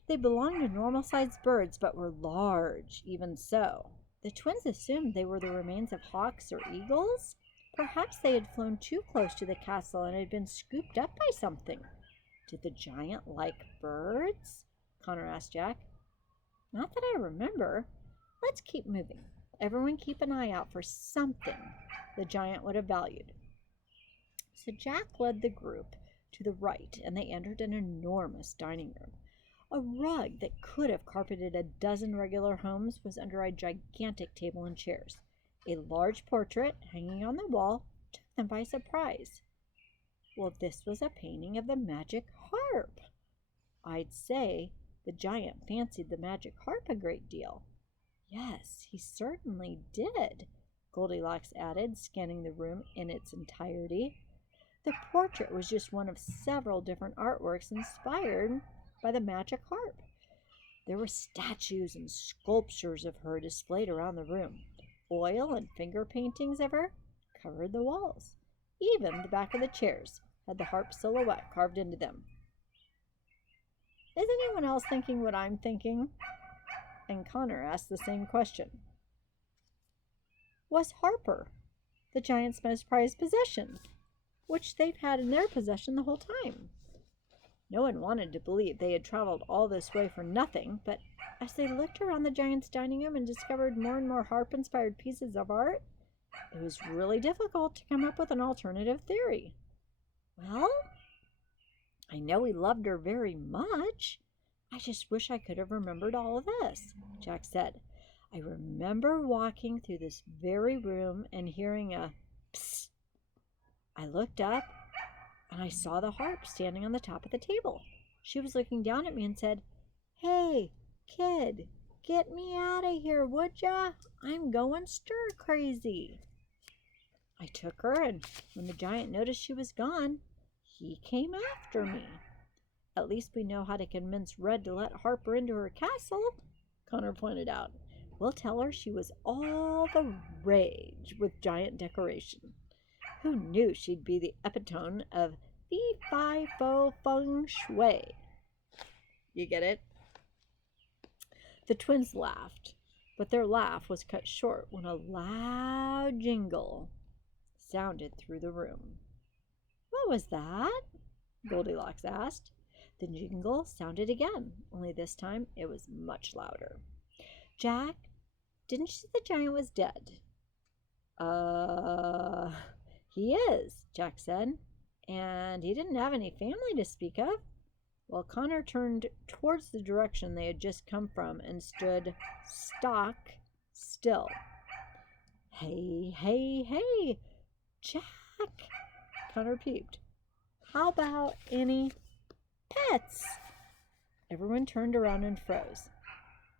They belonged to normal-sized birds, but were large, even so. The twins assumed they were the remains of hawks or eagles. Perhaps they had flown too close to the castle and had been scooped up by something. Did the giant like birds? Connor asked Jack. Not that I remember. Let's keep moving. Everyone keep an eye out for something the giant would have valued. So Jack led the group to the right, and they entered an enormous dining room. A rug that could have carpeted a dozen regular homes was under a gigantic table and chairs. A large portrait hanging on the wall took them by surprise. Well, this was a painting of the magic harp. I'd say the giant fancied the magic harp a great deal. Yes, he certainly did, Goldilocks added, scanning the room in its entirety. The portrait was just one of several different artworks inspired by the magic harp. There were statues and sculptures of her displayed around the room. Oil and finger paintings of her covered the walls. Even the back of the chairs had the harp silhouette carved into them. Is anyone else thinking what I'm thinking? And Connor asked the same question. Was Harper the giant's most prized possession, which they've had in their possession the whole time? No one wanted to believe they had traveled all this way for nothing, but as they looked around the giant's dining room and discovered more and more harp-inspired pieces of art, it was really difficult to come up with an alternative theory. Well, I know he loved her very much. I just wish I could have remembered all of this, Jack said. I remember walking through this very room and hearing a psst. I looked up and I saw the harp standing on the top of the table. She was looking down at me and said, "Hey, kid, get me out of here, would ya? I'm going stir crazy." I took her, and when the giant noticed she was gone, he came after me. "At least we know how to convince Red to let Harper into her castle," Connor pointed out. "We'll tell her she was all the rage with giant decoration. Who knew she'd be the epitome of fee fi fo feng shui?" You get it? The twins laughed, but their laugh was cut short when a loud jingle sounded through the room. "What was that?" Goldilocks asked. The jingle sounded again, only this time it was much louder. "Jack, didn't you say the giant was dead?" He is," Jack said, "and he didn't have any family to speak of." Well, Connor turned towards the direction they had just come from and stood stock still. "Hey, hey, hey, Jack," Connor peeped. "How about any pets?" Everyone turned around and froze.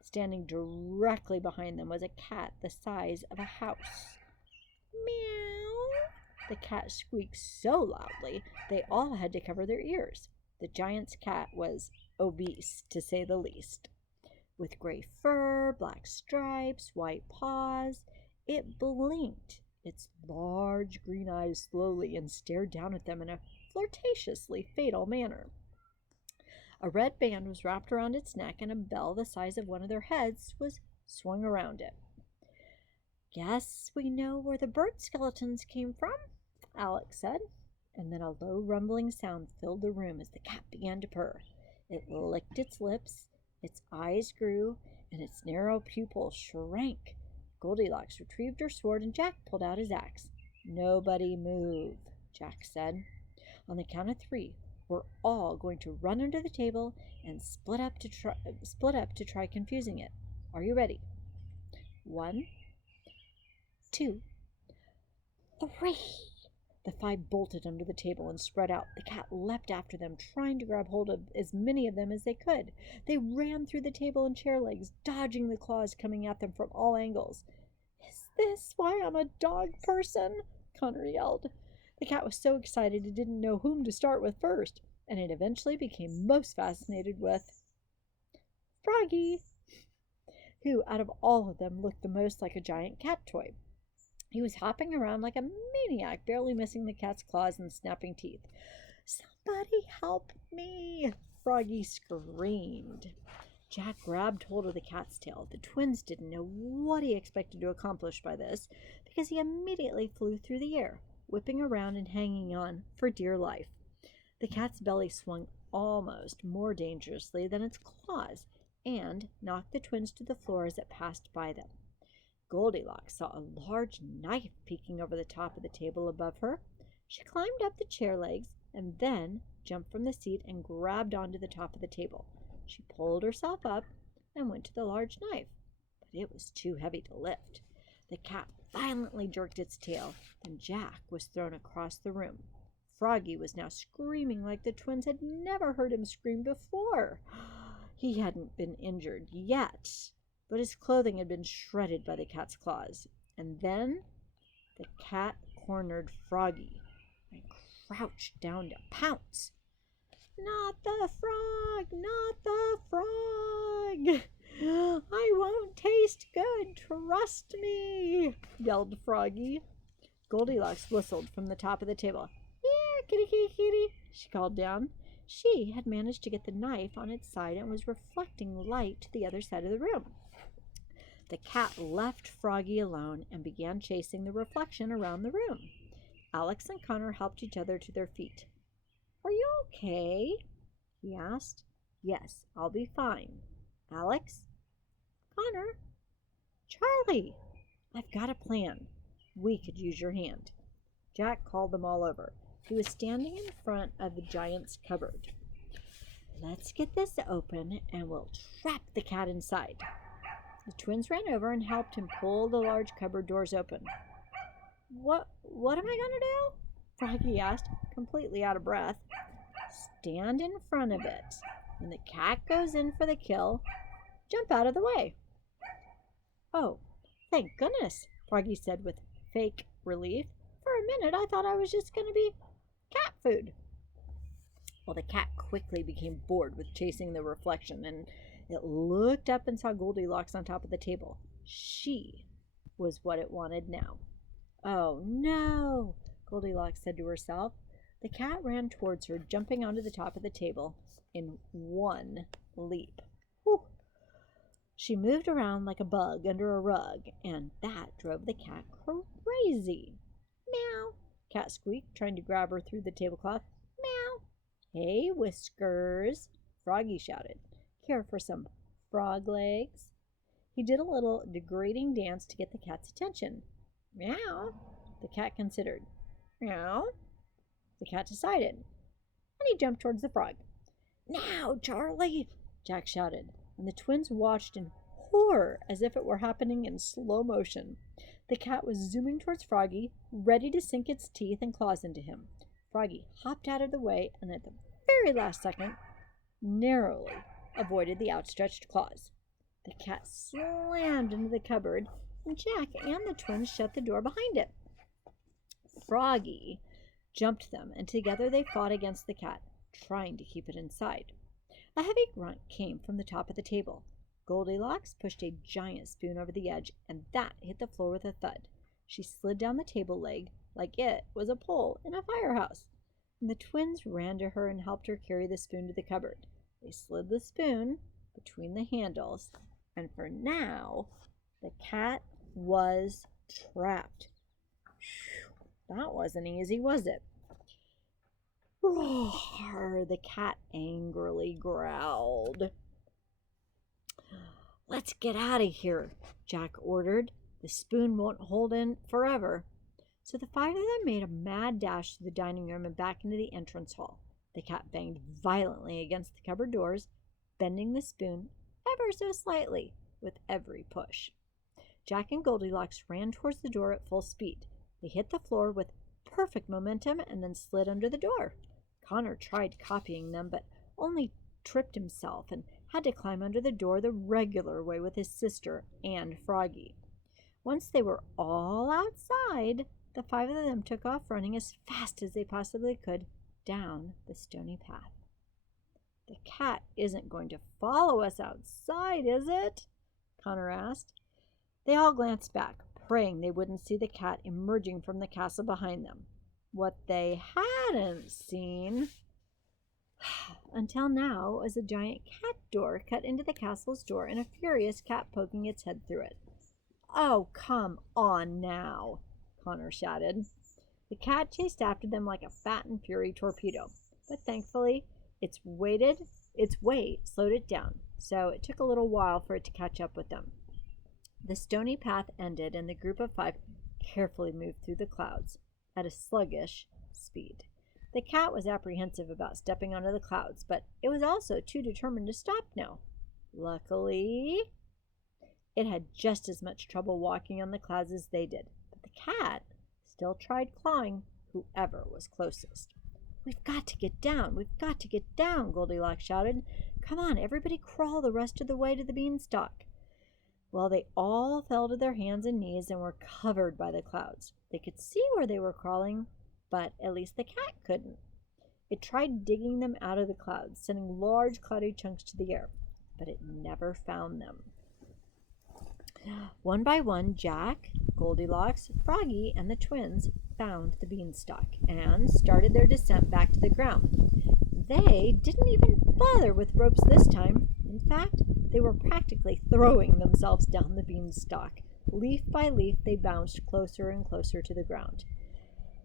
Standing directly behind them was a cat the size of a house. "Meow!" The cat squeaked so loudly they all had to cover their ears. The giant's cat was obese, to say the least. With gray fur, black stripes, white paws, it blinked its large green eyes slowly and stared down at them in a flirtatiously fatal manner. A red band was wrapped around its neck, and a bell the size of one of their heads was swung around it. "Guess we know where the bird skeletons came from," Alex said. And then a low rumbling sound filled the room as the cat began to purr. It licked its lips, its eyes grew, and its narrow pupils shrank. Goldilocks retrieved her sword, and Jack pulled out his axe. "Nobody move," Jack said. "On the count of 3, we're all going to run under the table and split up to try confusing it. Are you ready? 1, 2, 3. The 5 bolted under the table and spread out. The cat leapt after them, trying to grab hold of as many of them as they could. They ran through the table and chair legs, dodging the claws coming at them from all angles. "Is this why I'm a dog person?" Connor yelled. The cat was so excited it didn't know whom to start with first, and it eventually became most fascinated with Froggy, who out of all of them looked the most like a giant cat toy. He was hopping around like a maniac, barely missing the cat's claws and snapping teeth. "Somebody help me!" Froggy screamed. Jack grabbed hold of the cat's tail. The twins didn't know what he expected to accomplish by this, because he immediately flew through the air, whipping around and hanging on for dear life. The cat's belly swung almost more dangerously than its claws, and knocked the twins to the floor as it passed by them. Goldilocks saw a large knife peeking over the top of the table above her. She climbed up the chair legs and then jumped from the seat and grabbed onto the top of the table. She pulled herself up and went to the large knife, but it was too heavy to lift. The cat violently jerked its tail, and Jack was thrown across the room. Froggy was now screaming like the twins had never heard him scream before. He hadn't been injured yet, but his clothing had been shredded by the cat's claws. And then the cat cornered Froggy and crouched down to pounce. "Not the frog! Not the frog! I won't taste good, trust me!" yelled Froggy. Goldilocks whistled from the top of the table. "Here, kitty, kitty, kitty," she called down. She had managed to get the knife on its side and was reflecting light to the other side of the room. The cat left Froggy alone and began chasing the reflection around the room. Alex and Connor helped each other to their feet. "Are you okay?" he asked. "Yes, I'll be fine." "Alex? Connor? Charlie? I've got a plan. We could use your hand." Jack called them all over. He was standing in front of the giant's cupboard. "Let's get this open and we'll trap the cat inside." The twins ran over and helped him pull the large cupboard doors open. What am I going to do?" Froggy asked, completely out of breath. stand in front of it. When the cat goes in for the kill, jump out of the way." "Oh, thank goodness," Froggy said with fake relief. "For a minute I thought I was just going to be cat food." Well, the cat quickly became bored with chasing the reflection, and it looked up and saw Goldilocks on top of the table. She was what it wanted now. "Oh, no," Goldilocks said to herself. The cat ran towards her, jumping onto the top of the table in one leap. Whew. She moved around like a bug under a rug, and that drove the cat crazy. "Meow," Cat squeaked, trying to grab her through the tablecloth. "Meow." "Hey, Whiskers," Froggy shouted. "Care for some frog legs?" He did a little degrading dance to get the cat's attention. "Meow." The cat considered. "Meow." The cat decided, and he jumped towards the frog. "Now, Charlie," Jack shouted, and the twins watched in horror as if it were happening in slow motion. The cat was zooming towards Froggy, ready to sink its teeth and claws into him. Froggy hopped out of the way and at the very last second narrowly avoided the outstretched claws. The cat slammed into the cupboard, and Jack and the twins shut the door behind it. Froggy jumped them, and together they fought against the cat, trying to keep it inside. A heavy grunt came from the top of the table. Goldilocks pushed a giant spoon over the edge, and that hit the floor with a thud. She slid down the table leg like it was a pole in a firehouse, and the twins ran to her and helped her carry the spoon to the cupboard. They slid the spoon between the handles, and for now, the cat was trapped. Whew, that wasn't easy, was it? "Roar!" the cat angrily growled. "Let's get out of here," Jack ordered. "The spoon won't hold in forever." So the five of them made a mad dash to the dining room and back into the entrance hall. The cat banged violently against the cupboard doors, bending the spoon ever so slightly with every push. Jack and Goldilocks ran towards the door at full speed. They hit the floor with perfect momentum and then slid under the door. Connor tried copying them, but only tripped himself and had to climb under the door the regular way with his sister and Froggy. Once they were all outside, the five of them took off running as fast as they possibly could down the stony path. "The cat isn't going to follow us outside, is it?" Connor asked. They all glanced back, praying they wouldn't see the cat emerging from the castle behind them. What they hadn't seen until now was a giant cat door cut into the castle's door and a furious cat poking its head through it. "Oh, come on now," Connor shouted. The cat chased after them like a fat and fury torpedo, but thankfully its weight slowed it down, so it took a little while for it to catch up with them. The stony path ended, and the group of five carefully moved through the clouds at a sluggish speed. The cat was apprehensive about stepping onto the clouds, but it was also too determined to stop now. Luckily, it had just as much trouble walking on the clouds as they did, but the cat still tried clawing whoever was closest. "We've got to get down! We've got to get down!" Goldilocks shouted. "Come on, everybody crawl the rest of the way to the beanstalk." Well, they all fell to their hands and knees and were covered by the clouds. They could see where they were crawling, but at least the cat couldn't. It tried digging them out of the clouds, sending large cloudy chunks to the air, but it never found them. One by one, Jack, Goldilocks, Froggy, and the twins found the beanstalk and started their descent back to the ground. They didn't even bother with ropes this time. In fact, they were practically throwing themselves down the beanstalk. Leaf by leaf, they bounced closer and closer to the ground.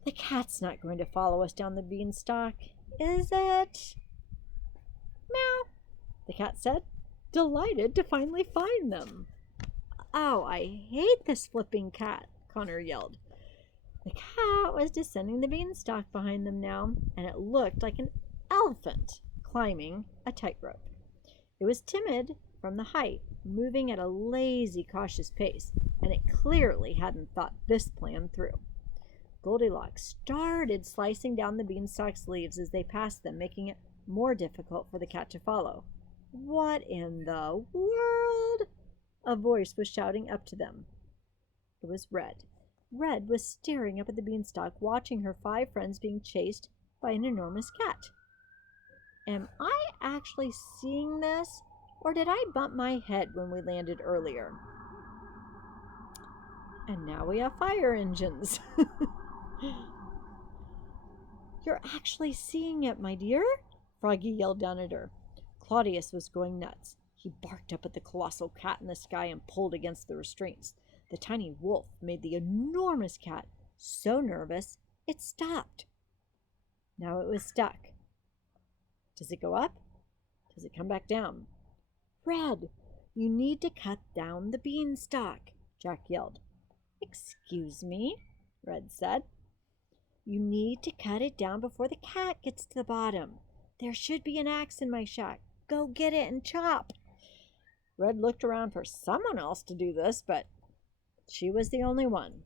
"The cat's not going to follow us down the beanstalk, is it?" "Meow," the cat said, delighted to finally find them. "Oh, I hate this flipping cat," Connor yelled. The cat was descending the beanstalk behind them now, and it looked like an elephant climbing a tightrope. It was timid from the height, moving at a lazy, cautious pace, and it clearly hadn't thought this plan through. Goldilocks started slicing down the beanstalk's leaves as they passed them, making it more difficult for the cat to follow. "What in the world?" a voice was shouting up to them. It was Red. Red was staring up at the beanstalk, watching her 5 friends being chased by an enormous cat. Am I actually seeing this, or did I bump my head when we landed earlier? And now we have fire engines. "You're actually seeing it, my dear," Froggy yelled down at her. Claudius was going nuts. He barked up at the colossal cat in the sky and pulled against the restraints. The tiny wolf made the enormous cat so nervous it stopped. Now it was stuck. Does it go up? Does it come back down? "Red, you need to cut down the beanstalk," Jack yelled. "Excuse me," Red said. "You need to cut it down before the cat gets to the bottom. There should be an axe in my shack. Go get it and chop." Red looked around for someone else to do this, but she was the only one.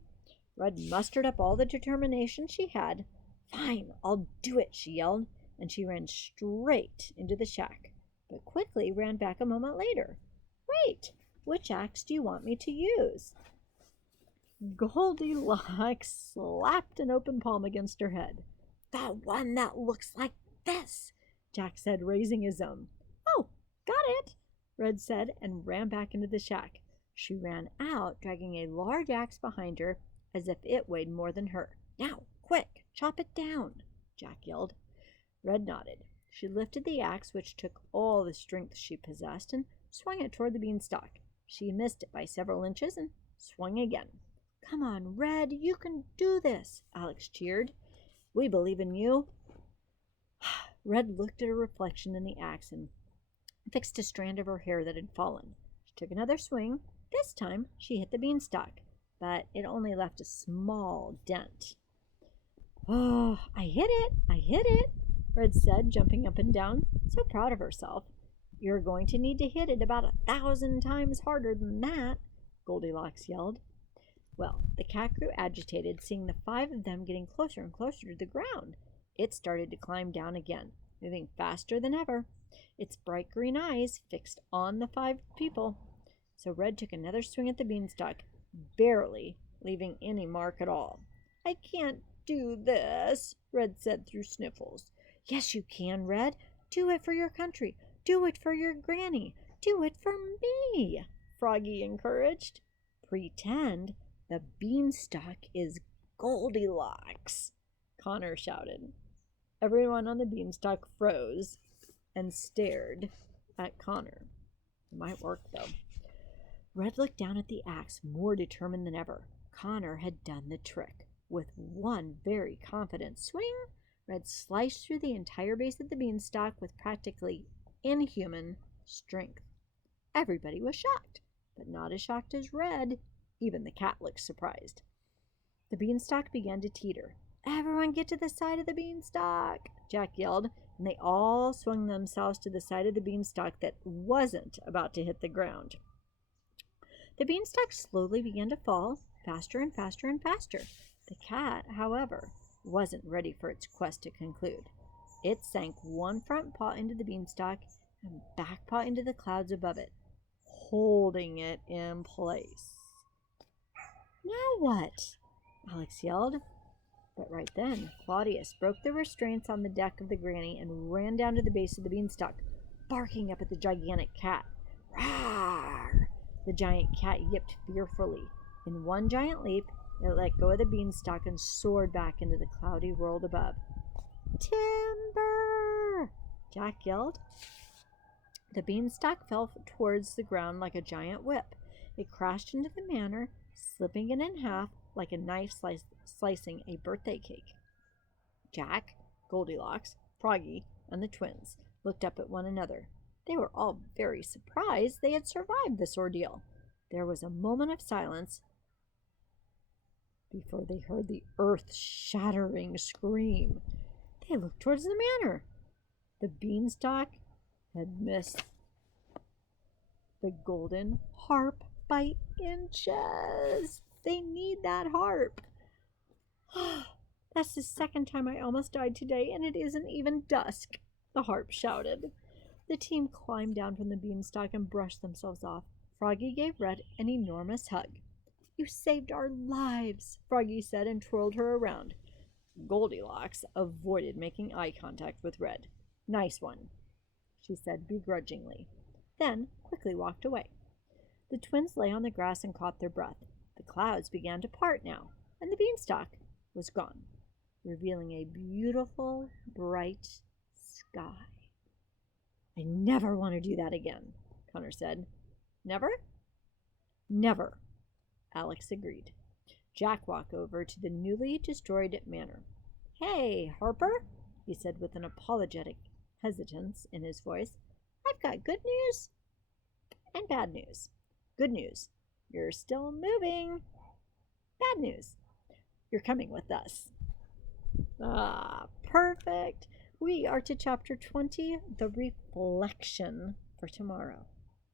Red mustered up all the determination she had. "Fine, I'll do it," she yelled, and she ran straight into the shack, but quickly ran back a moment later. "Wait, which axe do you want me to use?" Goldilocks slapped an open palm against her head. "The one that looks like this," Jack said, raising his own. "Oh, got it," Red said, and ran back into the shack. She ran out, dragging a large axe behind her as if it weighed more than her. "Now, quick, chop it down," Jack yelled. Red nodded. She lifted the axe, which took all the strength she possessed, and swung it toward the beanstalk. She missed it by several inches and swung again. "Come on, Red, you can do this," Alex cheered. "We believe in you." Red looked at her reflection in the axe and fixed a strand of her hair that had fallen. She took another swing. This time she hit the beanstalk, but it only left a small dent. "Oh, I hit it," Red said, jumping up and down, so proud of herself. "You're going to need to hit it about 1,000 times harder than that," Goldilocks yelled. Well, the cat grew agitated, seeing the 5 of them getting closer and closer to the ground. It started to climb down again, moving faster than ever, its bright green eyes fixed on the 5 people. So Red took another swing at the beanstalk, barely leaving any mark at all. "I can't do this," Red said through sniffles. "Yes, you can, Red. Do it for your country. Do it for your granny. Do it for me," Froggy encouraged. "Pretend the beanstalk is Goldilocks," Connor shouted. Everyone on the beanstalk froze and stared at Connor. It might work, though. Red looked down at the axe, more determined than ever. Connor had done the trick. With one very confident swing, Red sliced through the entire base of the beanstalk with practically inhuman strength. Everybody was shocked, but not as shocked as Red. Even the cat looked surprised. The beanstalk began to teeter. "Everyone get to the side of the beanstalk," Jack yelled, and they all swung themselves to the side of the beanstalk that wasn't about to hit the ground. The beanstalk slowly began to fall, faster and faster and faster. The cat, however, wasn't ready for its quest to conclude. It sank one front paw into the beanstalk and back paw into the clouds above it, holding it in place. "Now what?" Alex yelled. But right then, Claudius broke the restraints on the deck of the granny and ran down to the base of the beanstalk, barking up at the gigantic cat. "Rawr!" The giant cat yipped fearfully. In one giant leap, it let go of the beanstalk and soared back into the cloudy world above. "Timber!" Jack yelled. The beanstalk fell towards the ground like a giant whip. It crashed into the manor, slipping it in half like a knife slicing a birthday cake. Jack, Goldilocks, Froggy, and the twins looked up at one another. They were all very surprised they had survived this ordeal. There was a moment of silence before they heard the earth-shattering scream. They looked towards the manor. The beanstalk had missed the golden harp by inches. They need that harp. That's the second time I almost died today, and it isn't even dusk, the harp shouted. The team climbed down from the beanstalk and brushed themselves off. Froggy gave Red an enormous hug. You saved our lives, Froggy said and twirled her around. Goldilocks avoided making eye contact with Red. Nice one, she said begrudgingly, then quickly walked away. The twins lay on the grass and caught their breath. The clouds began to part now, and the beanstalk was gone, revealing a beautiful, bright sky. I never want to do that again, Connor said. Never? Never, Alex agreed. Jack walked over to the newly destroyed manor. Hey, Harper, he said with an apologetic hesitance in his voice. I've got good news and bad news. Good news, you're still moving. Bad news, you're coming with us. Ah, perfect. We are to chapter 20, the reflection, for tomorrow.